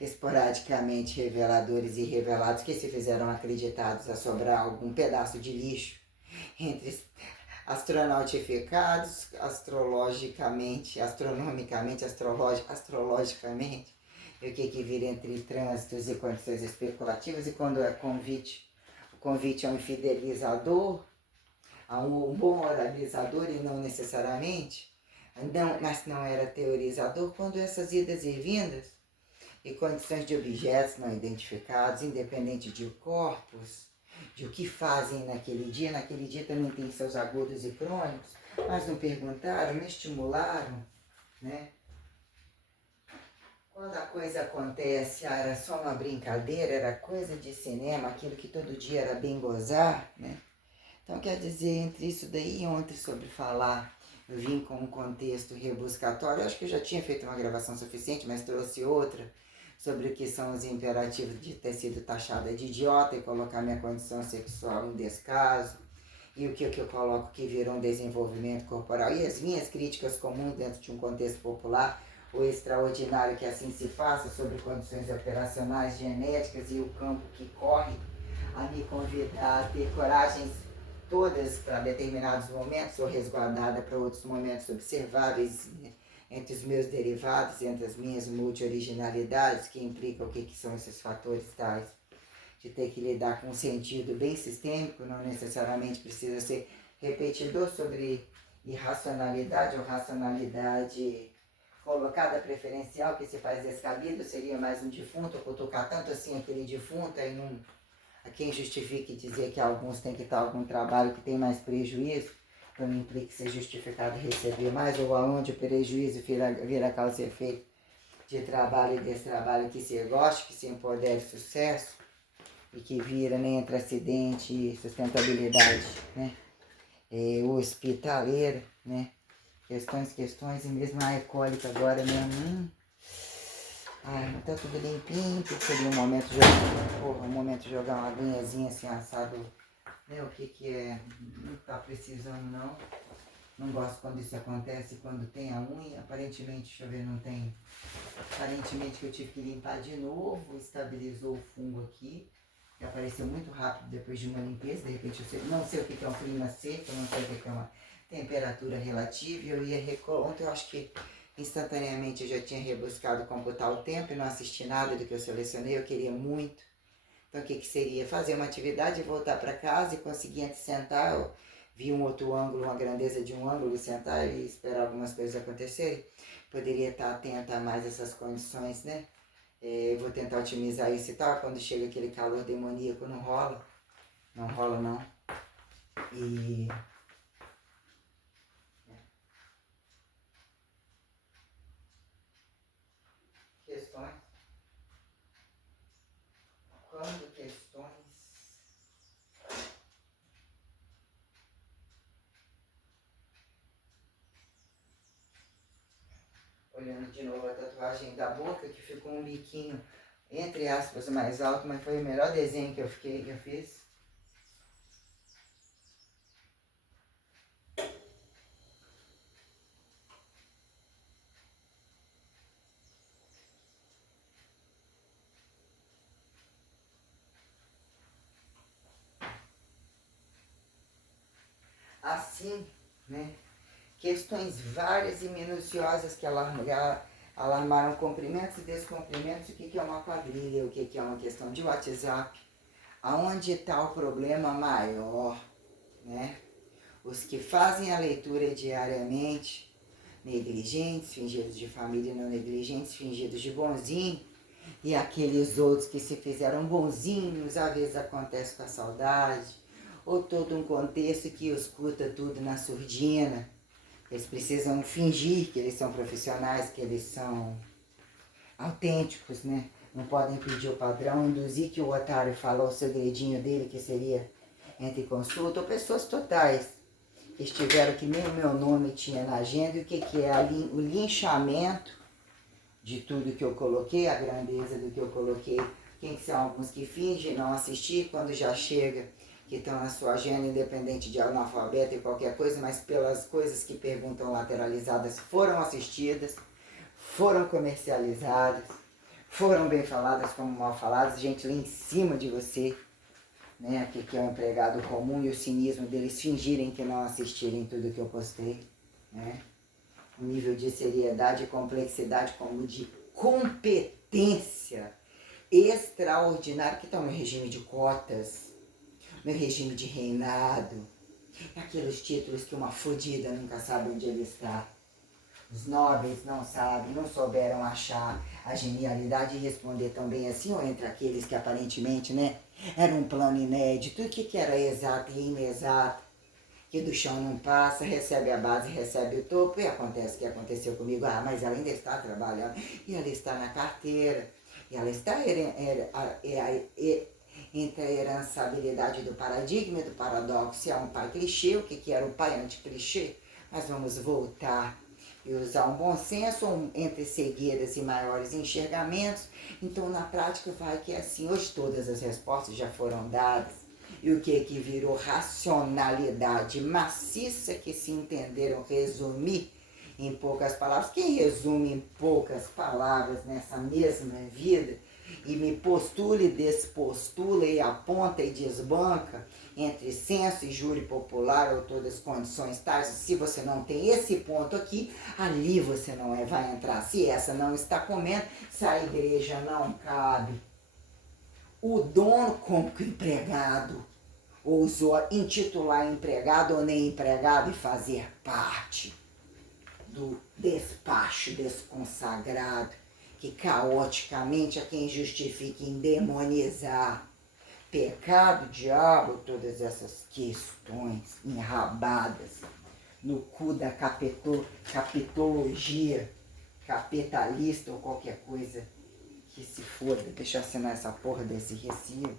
esporadicamente reveladores e revelados que se fizeram acreditados a sobrar algum pedaço de lixo entre astronautificados, astrologicamente, astrologicamente, e o que vira entre trânsitos e condições especulativas, e quando é convite, o convite é um infidelizador, a um bom oralizador e não necessariamente, não, mas não era teorizador, quando essas idas e vindas e condições de objetos não identificados, independente de corpos, de o que fazem naquele dia também tem seus agudos e crônicos, mas não perguntaram, não estimularam, né? Quando a coisa acontece, era só uma brincadeira, era coisa de cinema, aquilo que todo dia era bem gozar, né? Então, quer dizer, entre isso daí e ontem sobre falar, eu vim com um contexto rebuscatório, eu acho que eu já tinha feito uma gravação suficiente, mas trouxe outra, sobre o que são os imperativos de ter sido taxada de idiota e colocar minha condição sexual em descaso, e o que eu coloco que virou um desenvolvimento corporal, e as minhas críticas comuns dentro de um contexto popular, o extraordinário que assim se faça, sobre condições operacionais, genéticas e o campo que corre, a me convidar a ter coragens todas para determinados momentos ou resguardada para outros momentos observáveis, né? Entre os meus derivados, entre as minhas multi-originalidades, que implicam o que são esses fatores tais, de ter que lidar com um sentido bem sistêmico, não necessariamente precisa ser repetidor, sobre irracionalidade ou racionalidade colocada preferencial, que se faz descabido, seria mais um defunto, cutucar tanto assim aquele defunto, aí não, a quem justifique dizer que alguns têm que dar algum trabalho que tem mais prejuízo, então não implica ser justificado receber mais, ou aonde o prejuízo vira causa e efeito de trabalho e desse trabalho que se goste, que se empodere sucesso, e que vira nem entre acidente e sustentabilidade, né? Hospitaleira, né? Questões, e mesmo a ecólica agora mesmo, não tá tudo limpinho, porque seria um momento de jogar uma aguinhazinha assim assado, né? O que é, não tá precisando não, Não gosto quando isso acontece, quando tem a unha. Aparentemente, deixa eu ver, não tem. Aparentemente que eu tive que limpar de novo, estabilizou o fungo aqui. E apareceu muito rápido depois de uma limpeza. De repente, eu sei, não sei o que é um clima seco, não sei o que é uma temperatura relativa. Eu ia ontem eu acho que instantaneamente eu já tinha rebuscado computar o tempo e não assisti nada do que eu selecionei. Eu queria muito. Então, o que seria? Fazer uma atividade, voltar para casa e conseguir antes de sentar. Eu vi um outro ângulo, uma grandeza de um ângulo, sentar e esperar algumas coisas acontecerem. Poderia estar atenta a mais essas condições, né? Eu vou tentar otimizar isso e tal. Quando chega aquele calor demoníaco, não rola. Não rola, não. E... questões? Quando questões? Olhando de novo a tatuagem da boca, que ficou um biquinho, entre aspas, mais alto, mas foi o melhor desenho que eu fiz. Assim, né? Questões várias e minuciosas que alarmaram comprimentos e descomprimentos, o que é uma quadrilha, o que é uma questão de WhatsApp, aonde está o problema maior, né? Os que fazem a leitura diariamente, negligentes, fingidos de família, não negligentes, fingidos de bonzinho, e aqueles outros que se fizeram bonzinhos, às vezes acontece com a saudade, ou todo um contexto que escuta tudo na surdina. Eles precisam fingir que eles são profissionais, que eles são autênticos, né? Não podem pedir o padrão, induzir que o otário falou o segredinho dele, que seria entre consulta, ou pessoas totais que estiveram que nem o meu nome tinha na agenda. E o que é o linchamento de tudo que eu coloquei, a grandeza do que eu coloquei. Quem que são alguns que fingem não assistir quando já chega, que estão na sua agenda, independente de analfabeto e qualquer coisa, mas pelas coisas que perguntam lateralizadas foram assistidas, foram comercializadas, foram bem faladas como mal faladas, gente lá em cima de você, né? Que é o empregado comum e o cinismo deles fingirem que não assistirem tudo que eu postei, né? Um nível de seriedade e complexidade como de competência extraordinário que estão no regime de cotas, no regime de reinado, aqueles títulos que uma fodida nunca sabe onde ele está. Os nobres não sabem, não souberam achar a genialidade e responder tão bem assim, ou entre aqueles que aparentemente, né, era um plano inédito, o que era exato e inexato, que do chão não passa, recebe a base, recebe o topo, e acontece o que aconteceu comigo. Ah, mas ela ainda está trabalhando, e ela está na carteira, e ela está entre a herançabilidade do paradigma e do paradoxo. Se é um pai clichê, o que era o pai anti-clichê? Mas vamos voltar e usar um bom senso entre cegueiras e maiores enxergamentos. Então, na prática, vai que é assim. Hoje todas as respostas já foram dadas. E o que virou racionalidade maciça que se entenderam resumir em poucas palavras. Quem resume em poucas palavras nessa mesma vida e me postula e despostula e aponta e desbanca entre senso e júri popular ou todas as condições tais, se você não tem esse ponto aqui, ali você não vai entrar. Se essa não está comendo, se a igreja não cabe. O dono como que o empregado ousou intitular empregado ou nem empregado e fazer parte do despacho desconsagrado que caoticamente é quem justifica em demonizar pecado, diabo, todas essas questões enrabadas no cu da capitologia capitalista ou qualquer coisa que se foda. Deixa eu assinar essa porra desse recibo,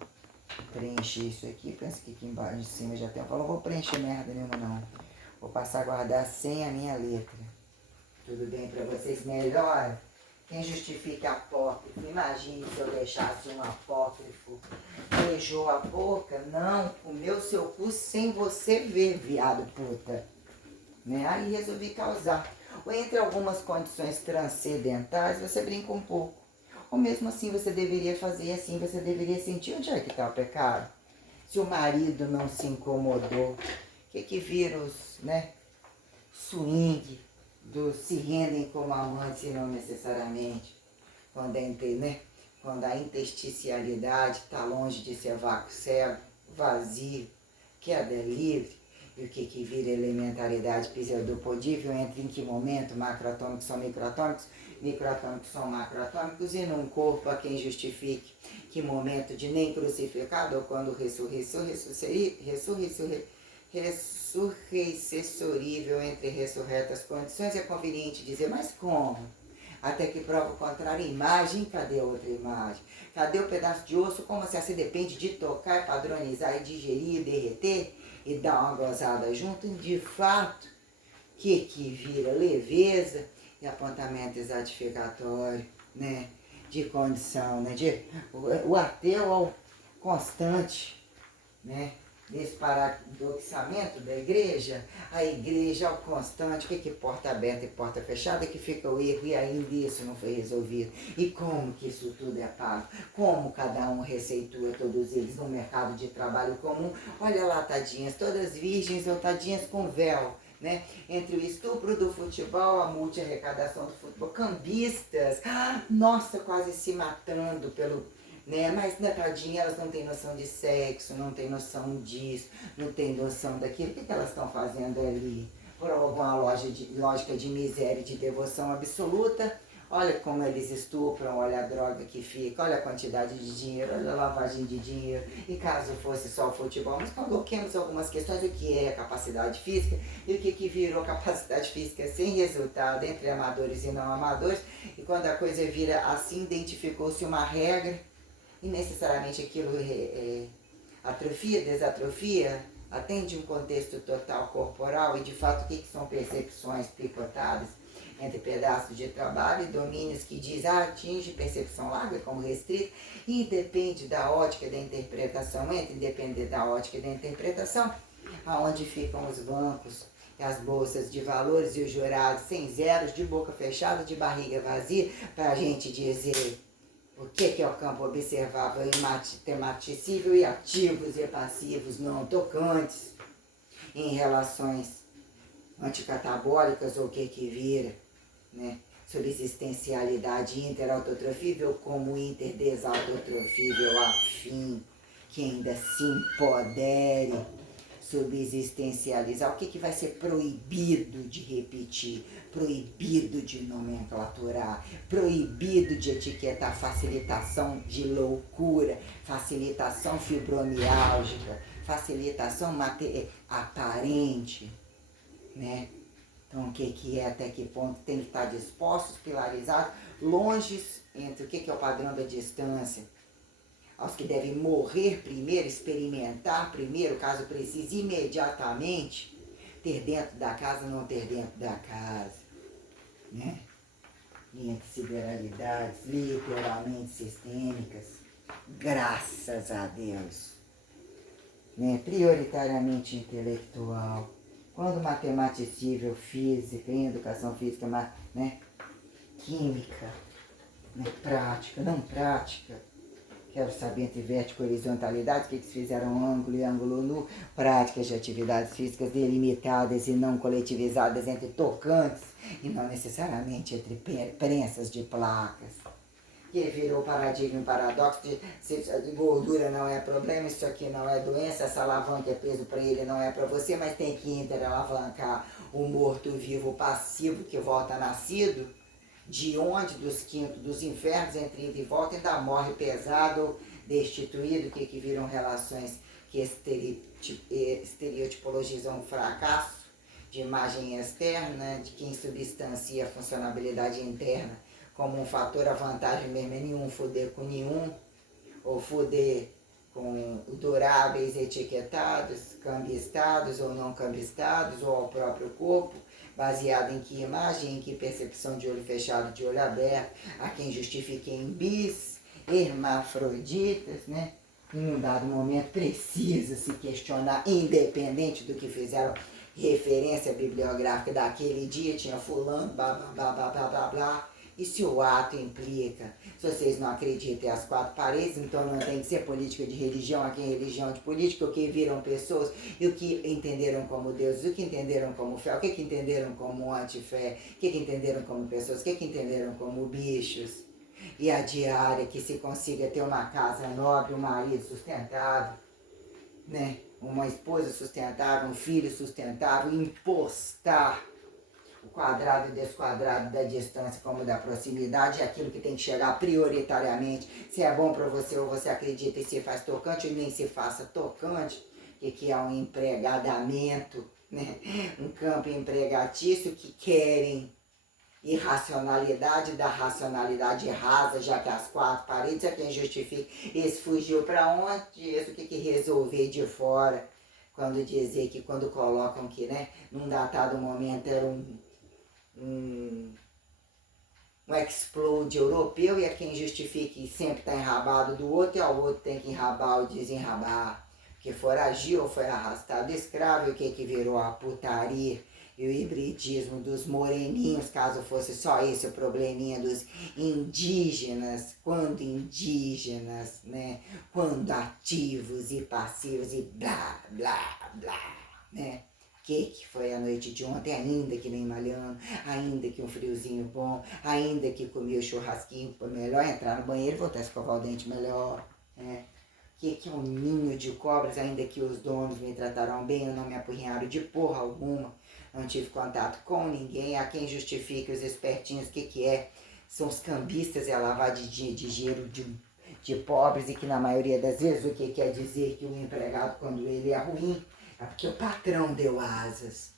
preencher isso aqui, pensa que aqui embaixo de cima já tem. Eu falo, não vou preencher merda nenhuma não, vou passar a guardar sem a minha letra. Tudo bem pra vocês? Melhor? Quem justifica apócrifo? Imagine se eu deixasse um apócrifo. Beijou a boca? Não, comeu seu cu sem você ver, viado puta. né? Aí resolvi causar. Ou entre algumas condições transcendentais, você brinca um pouco. Ou mesmo assim você deveria fazer assim, você deveria sentir onde é que está o pecado. Se o marido não se incomodou, o que vira os, né, swing dos se rendem como amantes e não necessariamente. Quando né, quando a intersticialidade está longe de ser vácuo cego, vazio, queda livre, e o que vira elementaridade pseudopodível, entre em que momento macroatômicos são microatômicos, microatômicos são macroatômicos, e num corpo a quem justifique que momento de nem crucificado, ou quando ressurreicesorível entre ressurretas condições, é conveniente dizer, mas como? Até que prova o contrário, imagem, cadê a outra imagem? Cadê o pedaço de osso? Como se assim depende de tocar, padronizar e digerir, derreter e dar uma gozada junto? De fato, que vira leveza e apontamento exatificatório, né? De condição, né? O ateu ao constante, né? Desse paradoxamento da igreja, a igreja ao constante, o que porta aberta e porta fechada, que fica o erro e ainda isso não foi resolvido. E como que isso tudo é pago? Como cada um receitua todos eles no mercado de trabalho comum? Olha lá, tadinhas, todas virgens ou tadinhas com véu, né? Entre o estupro do futebol, a multi-arrecadação do futebol, cambistas, nossa, quase se matando pelo... Né? Mas, né, tadinha, elas não têm noção de sexo, não têm noção disso, não têm noção daquilo. O que elas estão fazendo ali? Por alguma lógica de miséria e de devoção absoluta? Olha como eles estupram, olha a droga que fica, olha a quantidade de dinheiro, olha a lavagem de dinheiro. E caso fosse só o futebol, mas coloquemos algumas questões do que é capacidade física e o que virou capacidade física sem resultado entre amadores e não amadores. E quando a coisa vira assim, identificou-se uma regra, e necessariamente aquilo atrofia, desatrofia, atende um contexto total corporal e de fato o que são percepções picotadas entre pedaços de trabalho e domínios que diz atinge percepção larga como restrita e depende da ótica da interpretação, entre depender da ótica da interpretação, aonde ficam os bancos, as bolsas de valores e os jurados sem zeros, de boca fechada, de barriga vazia, para a gente dizer o que é o campo observável e tematicível e ativos e passivos não tocantes em relações anticatabólicas ou o que vira, né? Subsistencialidade interautotrofível como interdesaltotrofível afim, que ainda se empodere, subsistencializar. O que vai ser proibido de repetir, proibido de nomenclaturar, proibido de etiquetar, facilitação de loucura, facilitação fibromiálgica, facilitação aparente, né? Então, o que é, até que ponto tem que estar dispostos, pilarizados, longe entre o que é o padrão da distância, aos que devem morrer primeiro, experimentar primeiro, caso precise, imediatamente, ter dentro da casa, não ter dentro da casa, né? E entre sideralidades literalmente sistêmicas, graças a Deus, né? Prioritariamente intelectual, quando matematicível, física, em educação física, né? Química, né? Prática, não prática. Quero saber entre vértigo e horizontalidade, o que eles fizeram ângulo e ângulo nu, práticas de atividades físicas delimitadas e não coletivizadas entre tocantes e não necessariamente entre prensas de placas. Que virou paradigma e paradoxo de se gordura não é problema, isso aqui não é doença, essa alavanca é peso para ele, não é para você, mas tem que interalavancar o morto-vivo passivo que volta nascido, de onde dos quintos dos infernos, entre ida e volta, ainda morre pesado, destituído, que viram relações que estereotipologizam o fracasso de imagem externa, de quem substancia a funcionalidade interna como um fator, a vantagem mesmo é nenhum foder com nenhum, ou foder com duráveis etiquetados, cambistados ou não cambistados, ou ao próprio corpo, baseado em que imagem, em que percepção de olho fechado, de olho aberto, a quem justifique em bis, hermafroditas, né? Em um dado momento precisa se questionar, independente do que fizeram referência bibliográfica daquele dia, tinha fulano, blá, blá, blá, blá, blá, blá, blá. E se o ato implica? Se vocês não acreditam em as quatro paredes, então não tem que ser política de religião, aqui é religião de política, o que viram pessoas, e o que entenderam como Deus, o que entenderam como fé, o que entenderam como antifé, o que entenderam como pessoas, o que entenderam como bichos. E a diária que se consiga ter uma casa nobre, um marido sustentável, né? Uma esposa sustentável, um filho sustentável, impostar o quadrado e desquadrado da distância como da proximidade é aquilo que tem que chegar prioritariamente. Se é bom para você ou você acredita e se faz tocante ou nem se faça tocante, que é um empregadamento, né? Um campo empregatício que querem irracionalidade da racionalidade rasa, já que as quatro paredes é quem justifica. Esse fugiu para onde? Esse o que resolver de fora. Quando dizer que quando colocam que, né, num datado momento era um explode europeu e é quem justifica e sempre está enrabado do outro e ao outro tem que enrabar ou desenrabar. Que foragiu ou foi arrastado escravo e o que virou a putaria e o hibridismo dos moreninhos, caso fosse só esse o probleminha dos indígenas, quando indígenas, né? Quando ativos e passivos e blá, blá, blá, né? Que foi a noite de ontem, ainda que nem malhando, ainda que um friozinho bom, ainda que comi o churrasquinho, foi melhor entrar no banheiro e voltar a escovar o dente melhor, né? Que é um ninho de cobras, ainda que os donos me trataram bem, eu não me apurrinharam de porra alguma, não tive contato com ninguém. A quem justifica os espertinhos, o que é? São os cambistas, é lavar de dinheiro de pobres e que na maioria das vezes o que quer dizer que o empregado, quando ele é ruim, é porque o patrão deu asas,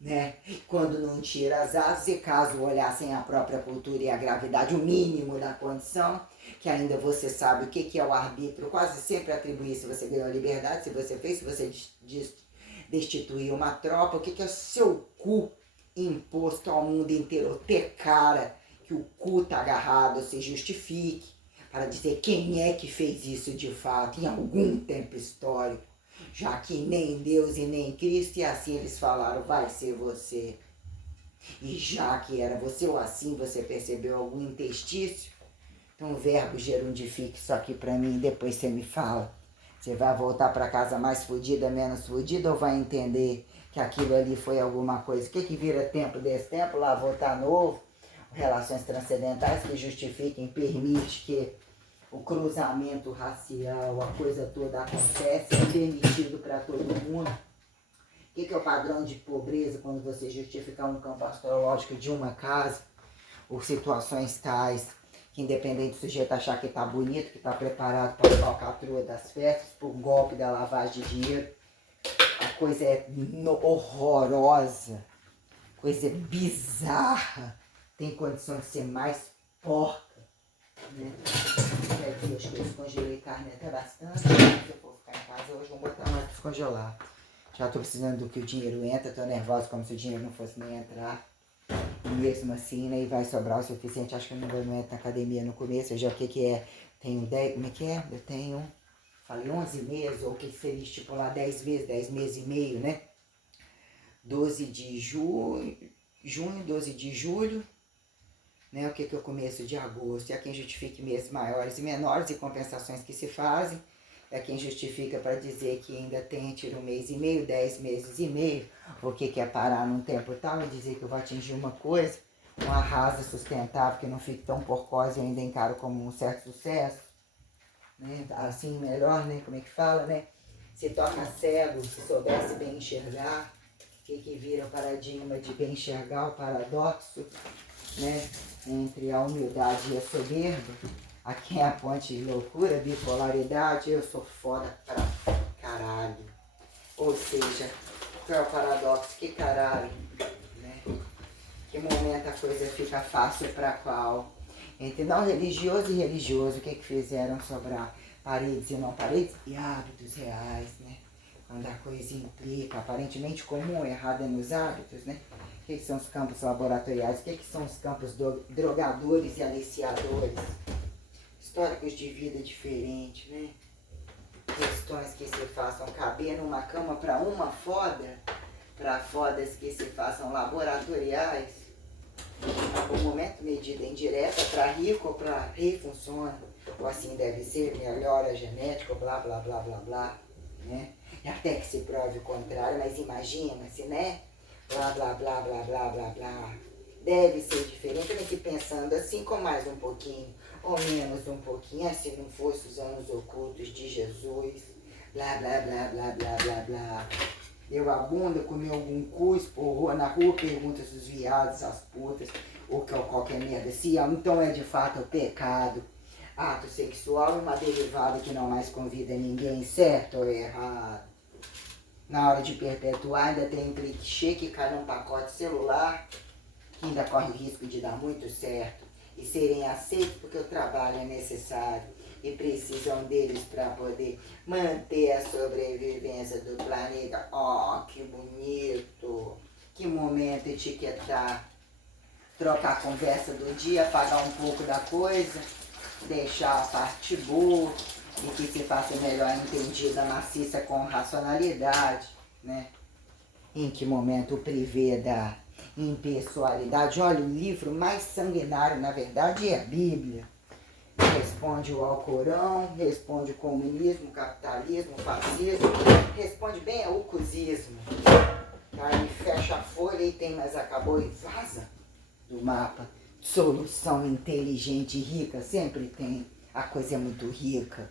né? Quando não tira as asas, e caso olhassem a própria cultura e a gravidade, o mínimo da condição, que ainda você sabe o que é o arbítrio, quase sempre atribuir se você ganhou a liberdade, se você fez, se você destituir uma tropa, o que é o seu cu imposto ao mundo inteiro, ter cara que o cu tá agarrado, se justifique, para dizer quem é que fez isso de fato, em algum tempo histórico, já que nem Deus e nem Cristo, e assim eles falaram, vai ser você. E já que era você, ou assim você percebeu algum interstício, então o verbo gerundifique isso aqui para mim, depois você me fala. Você vai voltar para casa mais fodida, menos fodida, ou vai entender que aquilo ali foi alguma coisa? O que vira tempo desse tempo? Lá voltar novo, relações transcendentais que justifiquem, permite que o cruzamento racial, a coisa toda acontece, é permitido para todo mundo. O que é o padrão de pobreza quando você justificar um campo astrológico de uma casa, ou situações tais, que independente do sujeito achar que está bonito, que está preparado para a falcatrua das festas, para o golpe da lavagem de dinheiro, a coisa é horrorosa, coisa bizarra, tem condição de ser mais porca, né? Aqui, acho que eu descongelei carne até bastante, se eu for ficar em casa hoje, vou botar mais para descongelar. Já estou precisando do que o dinheiro entra, estou nervosa como se o dinheiro não fosse nem entrar. E mesmo assim, né, e vai sobrar o suficiente, acho que eu não entro na academia no começo, eu já o que é, tenho 10, como é que é? Eu tenho, falei 11 meses, ou o que seria estipular 10 meses e meio, né? 12 de junho, 12 de julho, né? O que é o começo de agosto, e a quem justifique meses maiores e menores e compensações que se fazem, é quem justifica para dizer que ainda tem, tira 1 mês e meio, 10 meses e meio, o que é parar num tempo tal e dizer que eu vou atingir uma coisa, uma rasa sustentável que não fique tão porcosa e ainda encaro como um certo sucesso, né? Assim melhor, né? Como é que fala, né? Se torna cego, se soubesse bem enxergar, que vira o paradigma de bem enxergar, o paradoxo, né? Entre a humildade e a soberba. Aqui é a ponte de loucura, bipolaridade, eu sou foda pra caralho. Ou seja, qual é o paradoxo? Que caralho, né? Que momento a coisa fica fácil pra qual? Entre não religioso e religioso, o que fizeram sobrar? Paredes e não paredes? E hábitos reais, né? Quando a coisa implica, aparentemente comum, errada nos hábitos, né? O que são os campos laboratoriais? O que são os campos drogadores e aliciadores? Históricos de vida diferente, né? Questões que se façam caber numa cama para uma foda, para fodas que se façam laboratoriais, em algum momento medida indireta, para rico ou para rei funciona, ou assim deve ser, melhora a genética, blá blá blá blá blá, né? E até que se prove o contrário, mas imagina-se, né? Blá blá blá blá blá blá blá. Deve ser diferente, eu fiquei pensando assim, com mais um pouquinho, ou menos um pouquinho, se não fosse os anos ocultos de Jesus, blá blá blá blá blá blá blá. Deu a bunda, comeu algum cu, esporrou na rua, pergunta se os viados, as putas, ou qualquer merda. Se então é de fato o pecado. Ato sexual é uma derivada que não mais convida ninguém, certo ou errado? Na hora de perpetuar ainda tem um clichê que cai num pacote celular, que ainda corre o risco de dar muito certo e serem aceitos porque o trabalho é necessário e precisam deles para poder manter a sobrevivência do planeta. Oh, que bonito! Que momento etiquetar, trocar a conversa do dia, apagar um pouco da coisa, deixar a parte boa e que se faça melhor entendida, maciça com racionalidade, né? Em que momento o privê da impessoalidade? Olha, o livro mais sanguinário, na verdade, é a Bíblia. Responde o Alcorão, responde o comunismo, o capitalismo, o fascismo, responde bem ao cuzismo. Aí fecha a folha e tem, mas acabou e vaza do mapa. Solução inteligente e rica, sempre tem. A coisa é muito rica.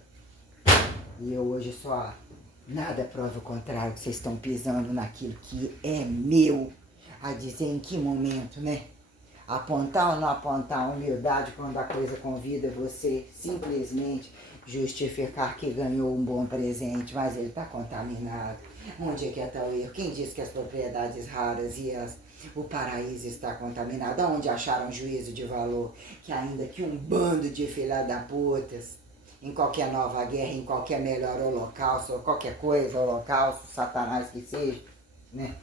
E eu hoje só nada prova o contrário, que vocês estão pisando naquilo que é meu. A dizer em que momento, né? Apontar ou não apontar a humildade quando a coisa convida você simplesmente justificar que ganhou um bom presente, mas ele está contaminado. Onde é que está o erro? Quem disse que as propriedades raras e o paraíso está contaminado? Onde acharam juízo de valor? Que ainda que um bando de filha da putas, em qualquer nova guerra, em qualquer melhor holocausto, ou qualquer coisa, holocausto, satanás que seja, né?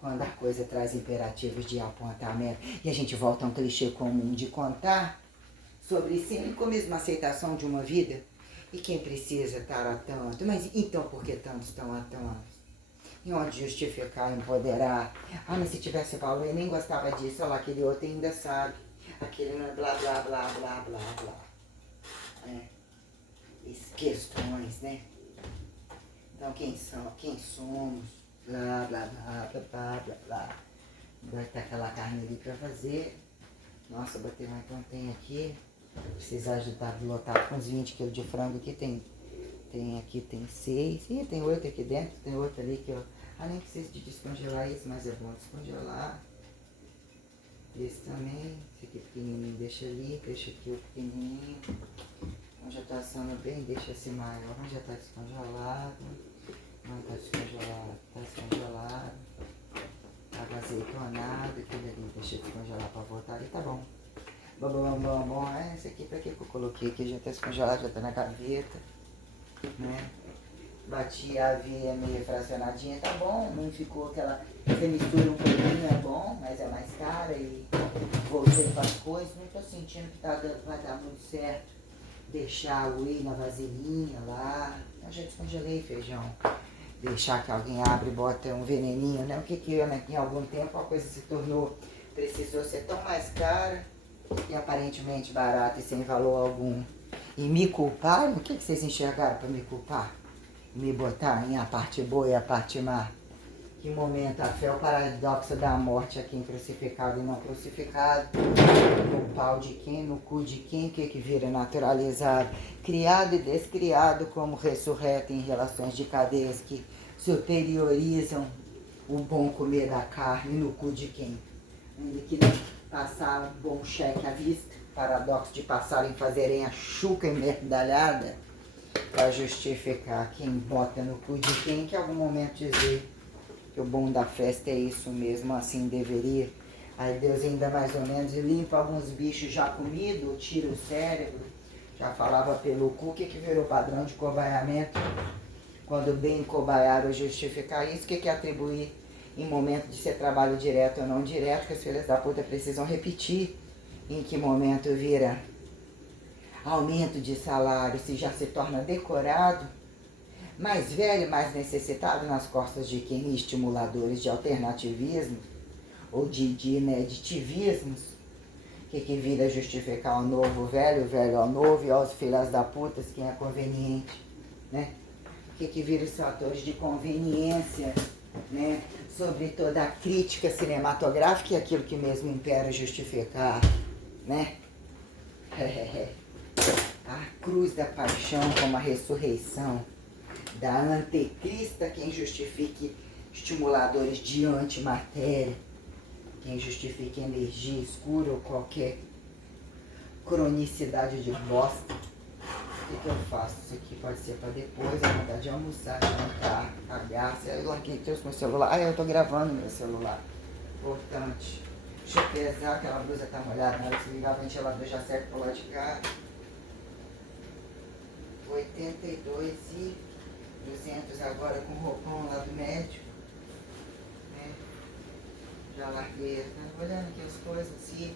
Quando a coisa traz imperativos de apontamento e a gente volta a um clichê comum de contar sobre si e com a mesma aceitação de uma vida. E quem precisa estar a tanto? Mas então por que tantos estão a tantos? E onde justificar, empoderar? Ah, mas se tivesse valor, eu nem gostava disso. Olha lá, aquele outro ainda sabe. Aquele não é blá, blá, blá, blá, blá, blá. É. Questões, né? Então, quem somos? Blá, blá, blá, blá, blá, blá, blá. Vai ter aquela carne ali pra fazer. Nossa, botei mais quanto tem aqui. Precisa ajudar a lotar com uns 20 kg de frango aqui. Tem aqui, tem 6. Ih, tem 8 aqui dentro. Tem outro ali que eu... Ah, nem preciso de descongelar isso, mas é bom descongelar. Esse também. Esse aqui pequenininho deixa ali. Deixa aqui o pequenininho. Então já tá assando bem, deixa esse maior. Já tá descongelado. Não tá descongelado, tá descongelado. Tá azeitonado, aquele ali, deixa eu descongelar pra voltar ali, tá bom. Bom. Esse aqui pra que eu coloquei aqui? Já tá descongelado, já tá na gaveta, né? Bati a aveia meio fracionadinha, tá bom. Não ficou aquela... Você mistura um pouquinho, é bom, mas é mais cara e voltei para as coisas. Não tô sentindo que vai dar muito certo. Deixar o whey na vasilhinha lá. Eu já descongelei feijão. Deixar que alguém abre e bota um veneninho, né? O que né? Em algum tempo a coisa se tornou, precisou ser tão mais cara e aparentemente barata e sem valor algum. E me culparam? O que vocês enxergaram para me culpar? Me botar em a parte boa e a parte má? Que momento a fé é o paradoxo da morte a quem crucificado e não crucificado. No pau de quem, no cu de quem, que vira naturalizado. Criado e descriado como ressurreto em relações de cadeias que superiorizam o bom comer da carne no cu de quem. Ainda que não passaram um bom cheque à vista. Paradoxo de passarem fazerem a chuca emerdalhada para justificar quem bota no cu de quem, que em algum momento dizer que o bom da festa é isso mesmo, assim deveria. Aí Deus ainda mais ou menos limpa alguns bichos já comidos, tira o cérebro, já falava pelo cu, que virou padrão de cobaiamento. Quando bem cobaiaram justificar isso, que atribuir em momento de ser trabalho direto ou não direto, que as filhas da puta precisam repetir. Em que momento vira aumento de salário, se já se torna decorado, mais velho, mais necessitado nas costas de quem? Estimuladores de alternativismo ou de tivismos, que vira justificar o novo velho, o velho ao novo e aos filhas da puta, quem é conveniente, né? Que vira os fatores de conveniência, né? Sobre toda a crítica cinematográfica e aquilo que mesmo impera justificar, né? A cruz da paixão como a ressurreição da antecrista, quem justifique estimuladores de antimatéria, quem justifique energia escura ou qualquer cronicidade de bosta. O que eu faço? Isso aqui pode ser para depois, a vontade de almoçar, jantar, cagar. Eu larguei, trouxe meu celular. Ah, eu tô gravando meu celular. Importante. Deixa eu pesar, aquela blusa tá molhada. Na hora que você ligar o ventilador já serve pro lado de cá. 82 e 200 agora com o roupão lá do médico. Né? Já larguei, tá olhando aqui as coisas assim.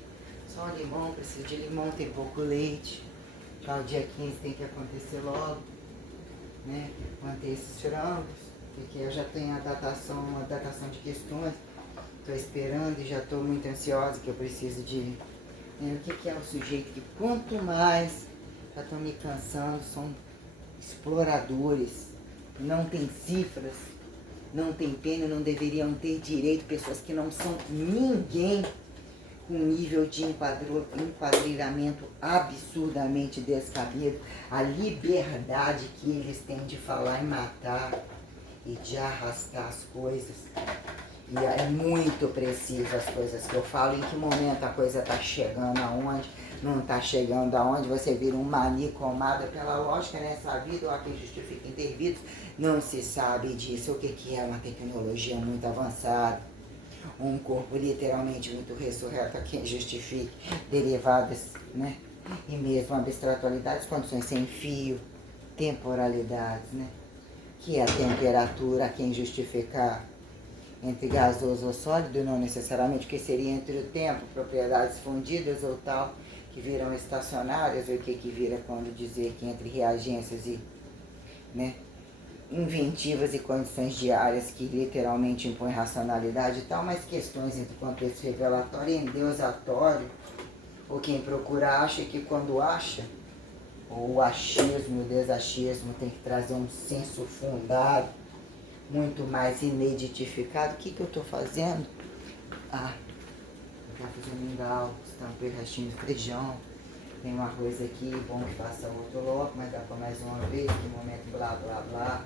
Só limão, preciso de limão, tem pouco leite. Já o dia 15 tem que acontecer logo, né? Manter esses frangos, porque eu já tenho a datação de questões. Estou esperando e já estou muito ansiosa, que eu preciso de... Né? O que é o sujeito que quanto mais já estão me cansando, são exploradores, não tem cifras, não tem pena, não deveriam ter direito, pessoas que não são ninguém, com um nível de enquadrilhamento absurdamente descabido, a liberdade que eles têm de falar e matar e de arrastar as coisas. E é muito preciso as coisas que eu falo, em que momento a coisa está chegando aonde, não está chegando aonde, você vira um manicomado pela lógica nessa vida, ou a quem justifica intervidos, não se sabe disso, o que é uma tecnologia muito avançada. Um corpo literalmente muito ressurreto, a quem justifique derivadas, né? E mesmo abstratualidades, condições sem fio, temporalidades, né? Que é a temperatura, a quem justificar entre gasoso ou sólido, não necessariamente, que seria entre o tempo, propriedades fundidas ou tal, que viram estacionárias, ou o que vira quando dizer que entre reagências e, né? Inventivas e condições diárias que literalmente impõem racionalidade e tal, mas questões entre contexto revelatório e endeusatório, ou quem procura acha que quando acha, ou o achismo, o desachismo tem que trazer um senso fundado, muito mais ineditificado. O que eu estou fazendo? Ah, eu estou fazendo mingau, estampei o restinho de feijão, tem um arroz aqui, bom que faça outro logo, mas dá para mais uma vez, que momento blá blá blá.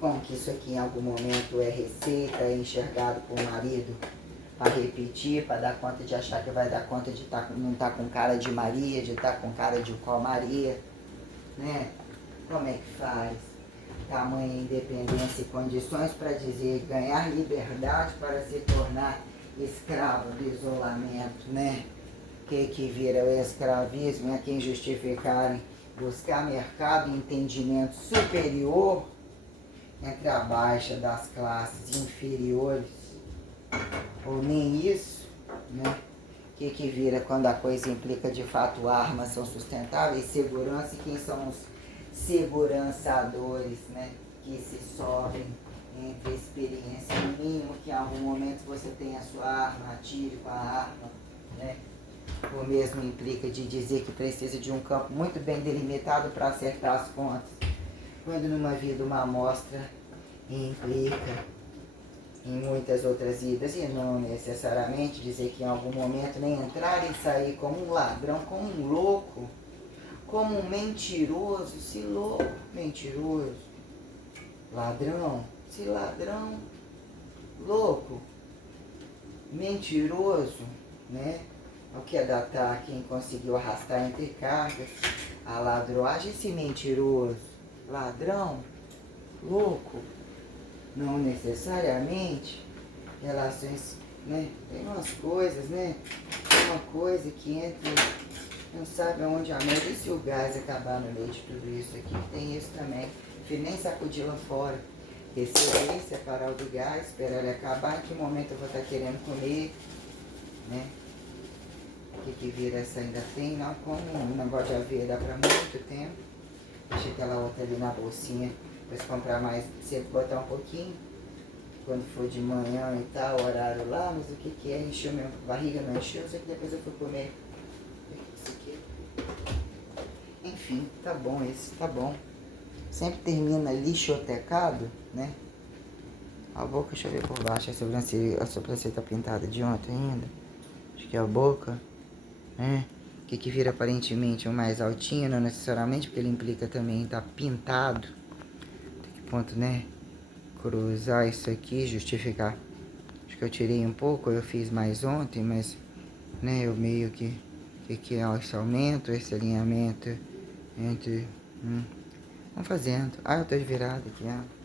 Como que isso aqui em algum momento é receita, é enxergado por marido para repetir, para dar conta de achar que vai dar conta de não estar com cara de Maria, de estar com cara de qual Maria, né? Como é que faz? Tamanha independência e condições para dizer ganhar liberdade para se tornar escravo do isolamento, né? Que vira o escravismo, a quem justificarem buscar mercado e entendimento superior entre a baixa das classes inferiores, ou nem isso, né? Que vira quando a coisa implica de fato armas são sustentáveis, segurança, e quem são os segurançadores, né? Que se sobem entre a experiência, no mínimo que em algum momento você tem a sua arma, atire com a arma, né? O mesmo implica de dizer que precisa de um campo muito bem delimitado para acertar as contas, quando numa vida uma amostra implica em muitas outras vidas, e não necessariamente dizer que em algum momento nem entrar e sair como um ladrão, como um louco, como um mentiroso, se louco, mentiroso, ladrão, se ladrão, louco, mentiroso, né? O que é datar quem conseguiu arrastar entre cargas a ladroagem, esse mentiroso, ladrão, louco, não necessariamente relações, né? Tem umas coisas, né? Tem uma coisa que entra, não sabe aonde a merda, e se o gás acabar no meio de tudo isso aqui, tem isso também, nem sacudir lá fora, receber, separar o do gás, esperar ele acabar, em que momento eu vou estar querendo comer, né? O que vira essa ainda tem, não como um negócio de aveia, dá pra muito tempo. Deixa aquela outra ali na bolsinha Depois comprar mais, sempre botar um pouquinho. Quando for de manhã e tal, horário lá, mas o que que é? Encheu minha barriga, não encheu, só que depois eu fui comer isso aqui. Enfim, tá bom esse, tá bom. Sempre termina lixotecado, né? A boca, deixa eu ver por baixo, a sobrancelha tá pintada de ontem ainda. Acho que é a boca, né? Que vira aparentemente o mais altinho, não necessariamente, porque ele implica também estar pintado. Tem que ponto, né? Cruzar isso aqui, justificar. Acho que eu tirei um pouco, eu fiz mais ontem, mas, né, eu meio que é esse aumento, esse alinhamento entre... Vamos fazendo. Ah, eu tô de virada aqui, ó.